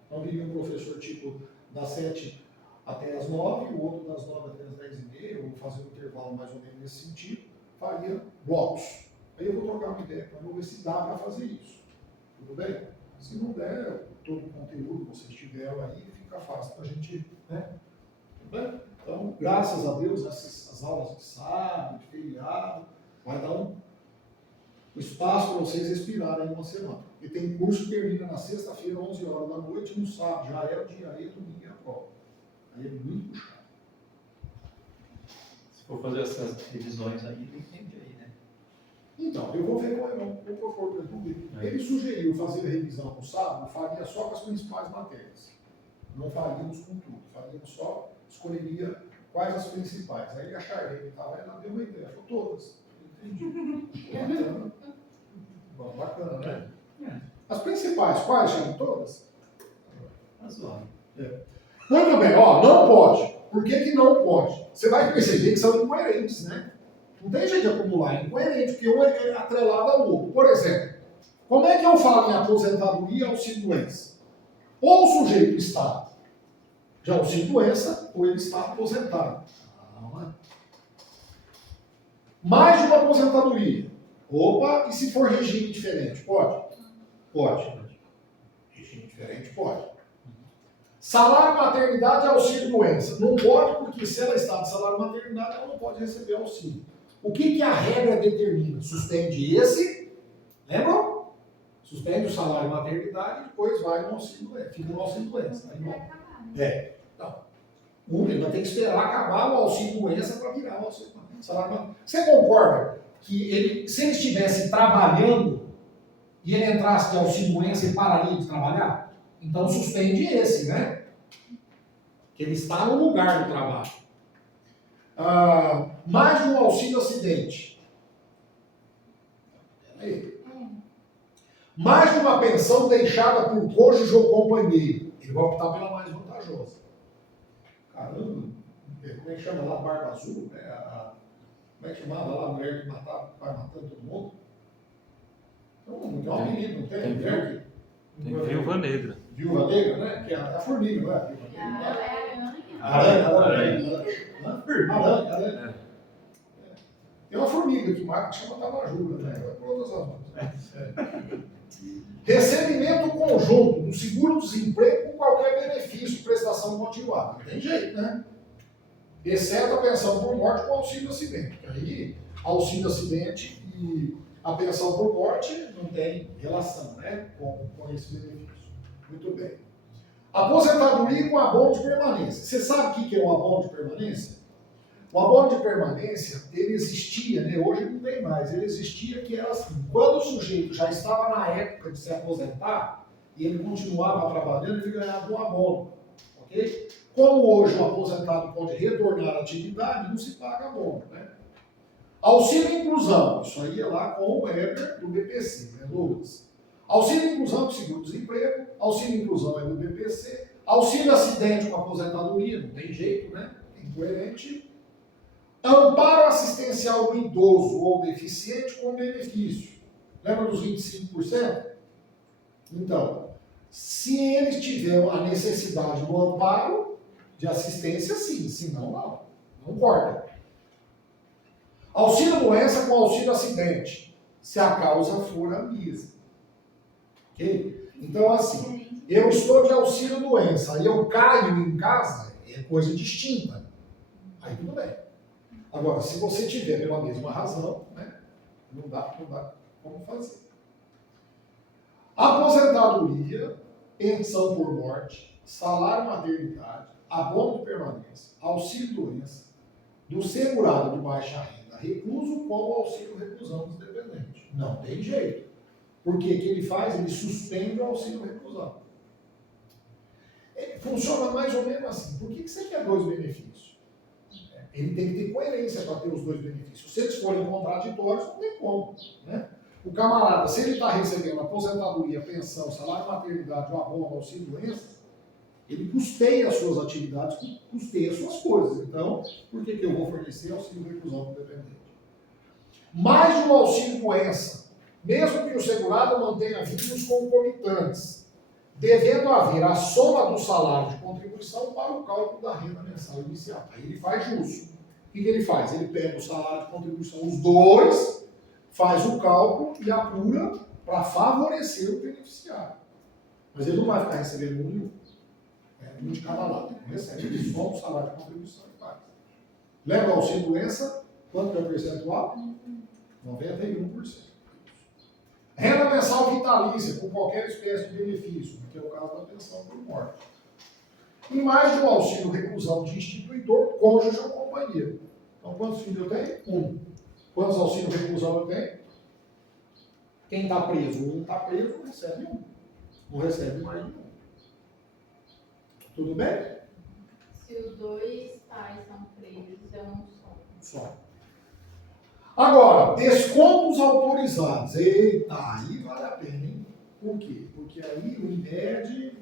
Então, viria um professor tipo das 7 até as 9, o outro das 9 até as 10h30, ou fazer um intervalo mais ou menos nesse sentido, faria blocos. Aí eu vou trocar uma ideia para ver se dá para fazer isso. Tudo bem? Se não der, todo o conteúdo que vocês tiveram aí, fica fácil para a gente, né? Tudo bem? Então, graças a Deus, as aulas de sábado, de feriado, vai dar um espaço para vocês respirarem uma semana. E tem curso que termina na sexta-feira, 11 horas da noite, e no sábado já é o dia, aí domingo é a prova. Aí é muito puxado. Se for fazer essas revisões aí, tem tempo aí, né? Então, eu vou ver com ele, vou propor para ele. Ele sugeriu fazer a revisão no sábado, faria só com as principais matérias. Não faríamos com tudo, faríamos só, escolheria quais as principais. Aí a Charlene estava, ela deu uma ideia, falou todas. Entendi. Bacana. Bom, bacana, né? É. As principais, quais, Charlene? Todas? Razoável. Muito bem, ó, não pode. Por que não pode? Você vai perceber que são incoerentes, né? Não tem jeito de acumular, é incoerente, porque um é atrelado ao outro. Por exemplo, como é que eu falo em aposentadoria e auxílio-doença? Ou o sujeito está de auxílio-doença, ou ele está aposentado. Calma. Mais de uma aposentadoria. Opa, e se for regime diferente? Pode? Pode. Regime diferente? Pode. Salário maternidade e auxílio doença. Não pode, porque se ela está de salário maternidade, ela não pode receber auxílio. O que a regra determina? Suspende esse, lembram? Suspende o salário maternidade e depois vai no auxílio doença. Fica no auxílio doença. Aí, Vai não. acabar, né? Não. Ele vai ter que esperar acabar o auxílio doença para virar o auxílio salário maternidade. Você concorda que ele, se ele estivesse trabalhando e ele entrasse de auxílio doença, ele pararia de trabalhar? Então suspende esse, né? Que ele está no lugar do trabalho. Mais um auxílio acidente. Peraí. Mais de uma pensão deixada por cônjuge ou companheiro. Ele vai optar pela mais vantajosa. Caramba, como é que chama lá? Barba Azul? Né? Como é que chamava lá a mulher que matava, vai matando todo mundo? Não tem um apelido, não tem? Tem Mulher que- Tem Viúva Negra. Viúva Negra, né? Que é a formiga, não é? A Viúva É a Negra. aranha. Aranha. Aranha. Tem uma formiga que mata, que chama Tabajura, né? Vai por outras razões. Recebimento conjunto do seguro-desemprego com qualquer benefício, prestação continuada. Não tem jeito, né? Exceto a pensão por morte com auxílio acidente. Aí, auxílio acidente e a pensão por morte não tem relação, né? Com esse benefício. Muito bem. Aposentadoria com abono de permanência. Você sabe o que é um abono de permanência? O abono de permanência, ele existia, né? Hoje não tem mais, ele existia que era assim, quando o sujeito já estava na época de se aposentar, e ele continuava trabalhando, ele ganhava um abono, ok? Como hoje o aposentado pode retornar à atividade, não se paga abono, né? Auxílio inclusão, isso aí é lá com o Weber do BPC, né, Lucas? Auxílio inclusão do seguro-desemprego, auxílio inclusão é do BPC, auxílio acidente com aposentadoria, não tem jeito, né? É incoerente. Amparo assistencial do idoso ou deficiente com benefício. Lembra dos 25%? Então, se ele tiver a necessidade do amparo de assistência, sim. Senão, não. Não corta. Auxílio doença com auxílio acidente, se a causa for a mesma. Ok? Então, assim, eu estou de auxílio doença, aí eu caio em casa, é coisa distinta. Aí tudo bem. Agora, se você tiver pela mesma razão, né, não dá como fazer. Aposentadoria, pensão por morte, salário maternidade, abono de permanência, auxílio doença, do segurado de baixa renda, recluso com o auxílio reclusão dos dependentes. Não tem jeito. Porque o que ele faz? Ele suspende o auxílio reclusão. Funciona mais ou menos assim. Por que você quer dois benefícios? Ele tem que ter coerência para ter os dois benefícios. Se eles forem contraditórios, não tem como. Né? O camarada, se ele está recebendo aposentadoria, pensão, salário maternidade, o abono, auxílio doença, ele custeia as suas atividades, custeia as suas coisas. Então, por que eu vou fornecer auxílio reclusão para o dependente? Mais um auxílio doença, mesmo que o segurado mantenha vínculos concomitantes, devendo haver a soma do salário de contribuição para o cálculo da renda mensal inicial. Aí ele faz justo. O que ele faz? Ele pega o salário de contribuição, os dois, faz o cálculo e apura para favorecer o beneficiário. Mas ele não vai ficar recebendo nenhum. Um de cada lado. Ele recebe, ele soma o salário de contribuição e faz. Lembra o auxílio doença? Quanto que é o percentual? 91%. Renda mensal vitalícia, com qualquer espécie de benefício, que é o caso da pensão por morte. E mais de um auxílio reclusão de instituidor, cônjuge ou companheiro. Então, quantos filhos eu tenho? Um. Quantos auxílios reclusão eu tenho? Quem está preso ou não está preso, recebe um. Não recebe mais de um. Tudo bem? Se os dois pais são presos, é um só. Só. Agora, descontos autorizados. Eita, aí vale a pena, hein? Por quê? Porque aí o INED,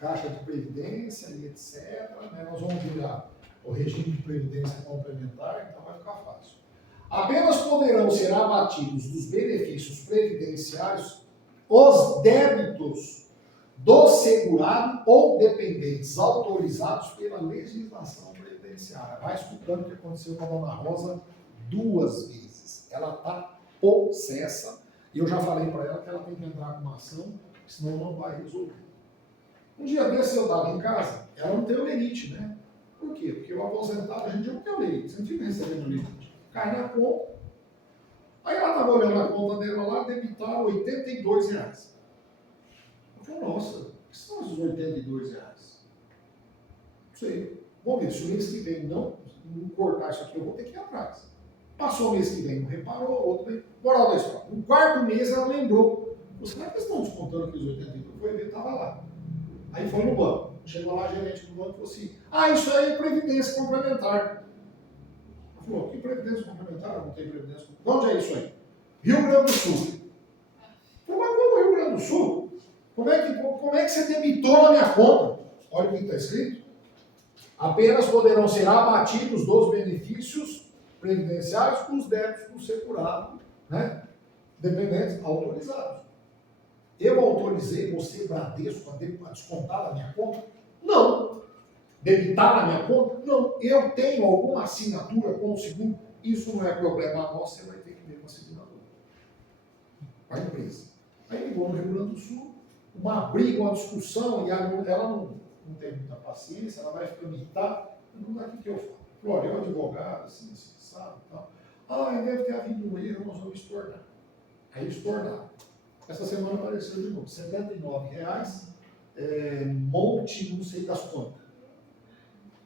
Caixa de Previdência e etc., né? Nós vamos virar o regime de previdência complementar, então vai ficar fácil. Apenas poderão ser abatidos dos benefícios previdenciários os débitos do segurado ou dependentes autorizados pela legislação previdenciária. Vai escutando o que aconteceu com a dona Rosa 2 vezes. Ela está possessa. E eu já falei para ela que ela tem que entrar com uma ação, senão não vai resolver. Um dia desse eu estava em casa, ela não tem o lerite, né? Por quê? Porque o aposentado, a gente não tem o lerite, você não fica recebendo o lerite. Cai na conta. Aí ela estava olhando a conta dela lá, debitaram R$82. Eu falei, nossa, o que são esses R$82? Não sei. Vamos ver, se o mês que vem não cortar isso aqui, eu vou ter que ir atrás. Passou o mês que vem, não reparou, outro mês. Moral da história. No quarto mês ela lembrou. Será que eles estão descontando aqueles 82? Foi ver, estava lá. Aí foi no banco. Chegou lá a gerente do banco e falou assim, isso aí é previdência complementar. Ela falou, que previdência complementar? Não tem previdência complementar. De onde é isso aí? Rio Grande do Sul. Falei, mas como Rio Grande do Sul? Como é que você debitou na minha conta? Olha o que está escrito. Apenas poderão ser abatidos dos benefícios previdenciários os débitos do segurado, né? Dependentes autorizados. Eu autorizei você, Bradesco, a descontar da minha conta? Não. Debitar na minha conta? Não. Eu tenho alguma assinatura com o seguro? Isso não é problema nosso, você vai ter que ver com a seguradora. A empresa. Aí ligou no Rio Grande do Sul, uma briga, uma discussão, e ela não tem muita paciência, ela vai ficando irritada. Não dá o que eu falo. Falei, olha, eu advogado, assim, sabe, tal. Deve ter havido um erro, nós vamos estornar. Aí eles tornaram. Essa semana apareceu de novo, R$79, monte não sei das quantas.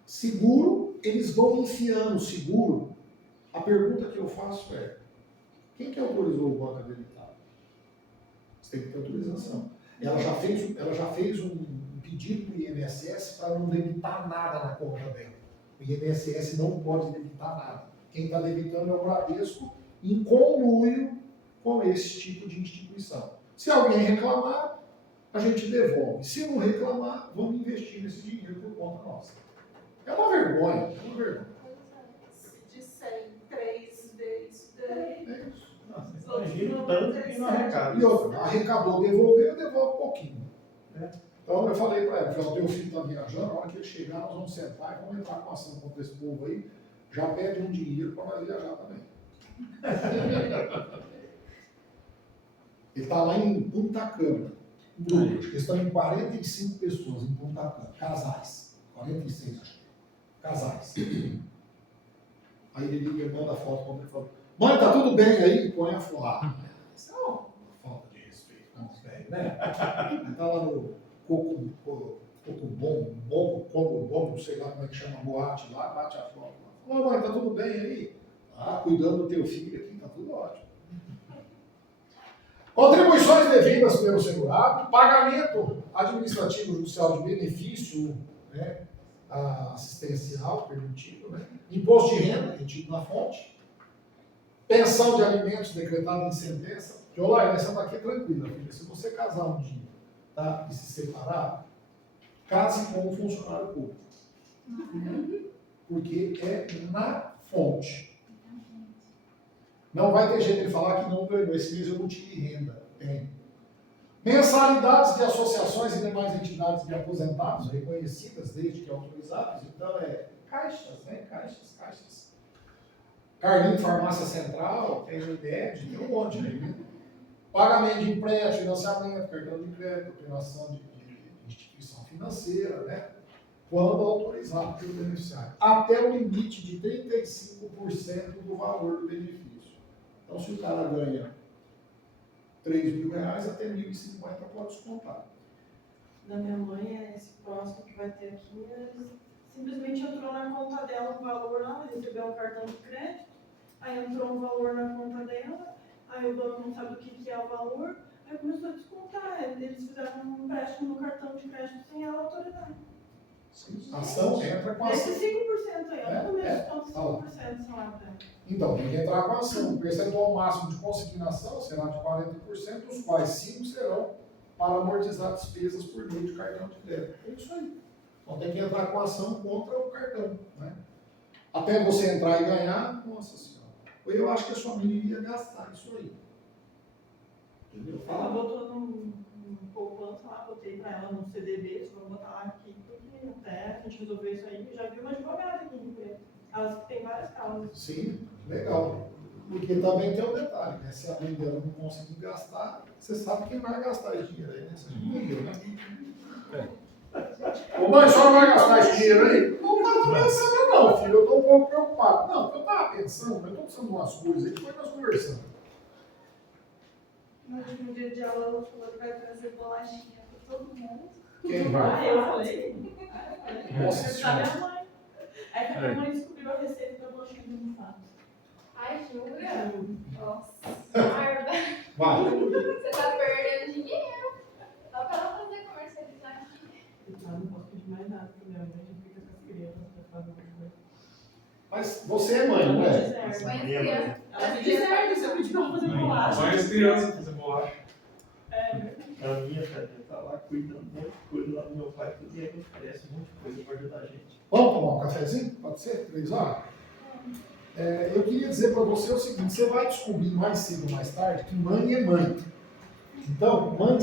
Seguro, eles vão enfiando seguro. A pergunta que eu faço é, quem que autorizou o banco a debitar? Você tem que ter autorização. Ela já fez um pedido para o INSS para não debitar nada na conta dela. O INSS não pode debitar nada. Quem está debitando é o Bradesco em conluio com esse tipo de instituição. Se alguém reclamar, a gente devolve. Se não reclamar, vamos investir nesse dinheiro por conta nossa. É uma vergonha, é uma vergonha. Se disser 3 vezes, daí. É isso. Imagina o tanto que não arrecada. E outra, arrecadou, devolveu, devolve um pouquinho. Né? Então eu falei para ela, o teu filho está viajando, na hora que ele chegar, nós vamos sentar e vamos entrar com ação contra esse povo aí. Já pede um dinheiro para nós viajar também. Ele está lá em Punta Cana. Eles estão em 45 pessoas em Punta Cana. Casais. 46, acho. Casais. Aí ele liga e manda a foto quando ele fala: mãe, tá tudo bem aí? E põe a foto. Isso é uma falta de respeito com os velhos, né? Ele tá lá no Cocobom, não sei lá como é que chama, boate lá, bate a foto. Fala, mãe, tá tudo bem aí? Cuidando do teu filho aqui, tá tudo ótimo. Contribuições devidas pelo segurado, pagamento administrativo judicial de benefício, né, assistencial permitido, né, imposto de renda retido na fonte, pensão de alimentos decretada em sentença. Que, olá, essa daqui é tranquila, filha. Se você casar um dia, tá, e se separar, case com um funcionário público. Porque é na fonte. Não vai ter jeito de falar que não ganhou. Esse mês eu não tive renda. Tem. Mensalidades de associações e demais entidades de aposentados, reconhecidas desde que autorizadas. Então, caixas, né? Caixas. Carlinho Farmácia Central, tem o IDED, tem um monte aí, né? Pagamento de empréstimo, financiamento, cartão de crédito, operação de instituição financeira, né? Quando autorizado pelo beneficiário. Até o limite de 35% do valor do benefício. Então, se o cara ganha R$3.000, até R$1.050 pode descontar. Da minha mãe, esse próximo que vai ter aqui, simplesmente entrou na conta dela um valor lá, recebeu um cartão de crédito, aí entrou um valor na conta dela, aí o banco não sabe o que é o valor, aí começou a descontar. Eles fizeram um empréstimo no cartão de crédito sem ela autorizar. A ação entra com a ação. Esse 5% aí, eu não começo desconto 5% salário dela. Então, tem que entrar com a ação. O percentual máximo de consignação será de 40%, dos quais 5% serão para amortizar despesas por meio de cartão de crédito. É isso aí. Então tem que entrar com a ação contra o cartão. Né? Até você entrar e ganhar, nossa senhora. Eu acho que a sua menina iria gastar isso aí. Entendeu? Ela botou num poupança lá, botei pra ela no CDB, vou botar lá aqui, porque até a gente resolver isso aí, já vi uma advogada aqui em empresa. Elas têm várias causas. Sim, legal. Porque também tem um detalhe, né? Se a mãe dela não conseguir gastar, você sabe quem vai gastar esse dinheiro aí, né? Você não entendeu, né? Ô mãe, a senhora vai gastar esse dinheiro aí? Não estava pensando não, filho, eu estou um pouco preocupado. Não, eu estava pensando, mas eu estou precisando de umas coisas aí, depois nós conversamos. No último dia de aula, ela falou que vai trazer bolachinha para todo mundo. Quem vai? Eu falei. Nossa Tá senhora. minha mãe. Aí que a minha mãe descobriu a receita da bolachinha de almofada. Ai, jura? Nossa. Guarda. Vai. Você tá perdendo dinheiro. Só pra ela fazer comercializar aqui. Eu não posso pedir mais nada pra minha mãe, a gente fica com as crianças pra fazer uma coisa. Mas você é mãe, não é? Mas Minha criança. Ela me deserta se eu pedir pra ela fazer bolacha. Mais criança fazer bolacha. É verdade. A minha tadinha tá lá cuidando de um monte de coisa lá do meu pai, todo dia me oferece um monte de coisa pra ajudar a gente. Vamos tomar um cafezinho? Pode ser? 3 horas? Eu queria dizer para você o seguinte, você vai descobrir mais cedo ou mais tarde que mãe é mãe. Então, mãe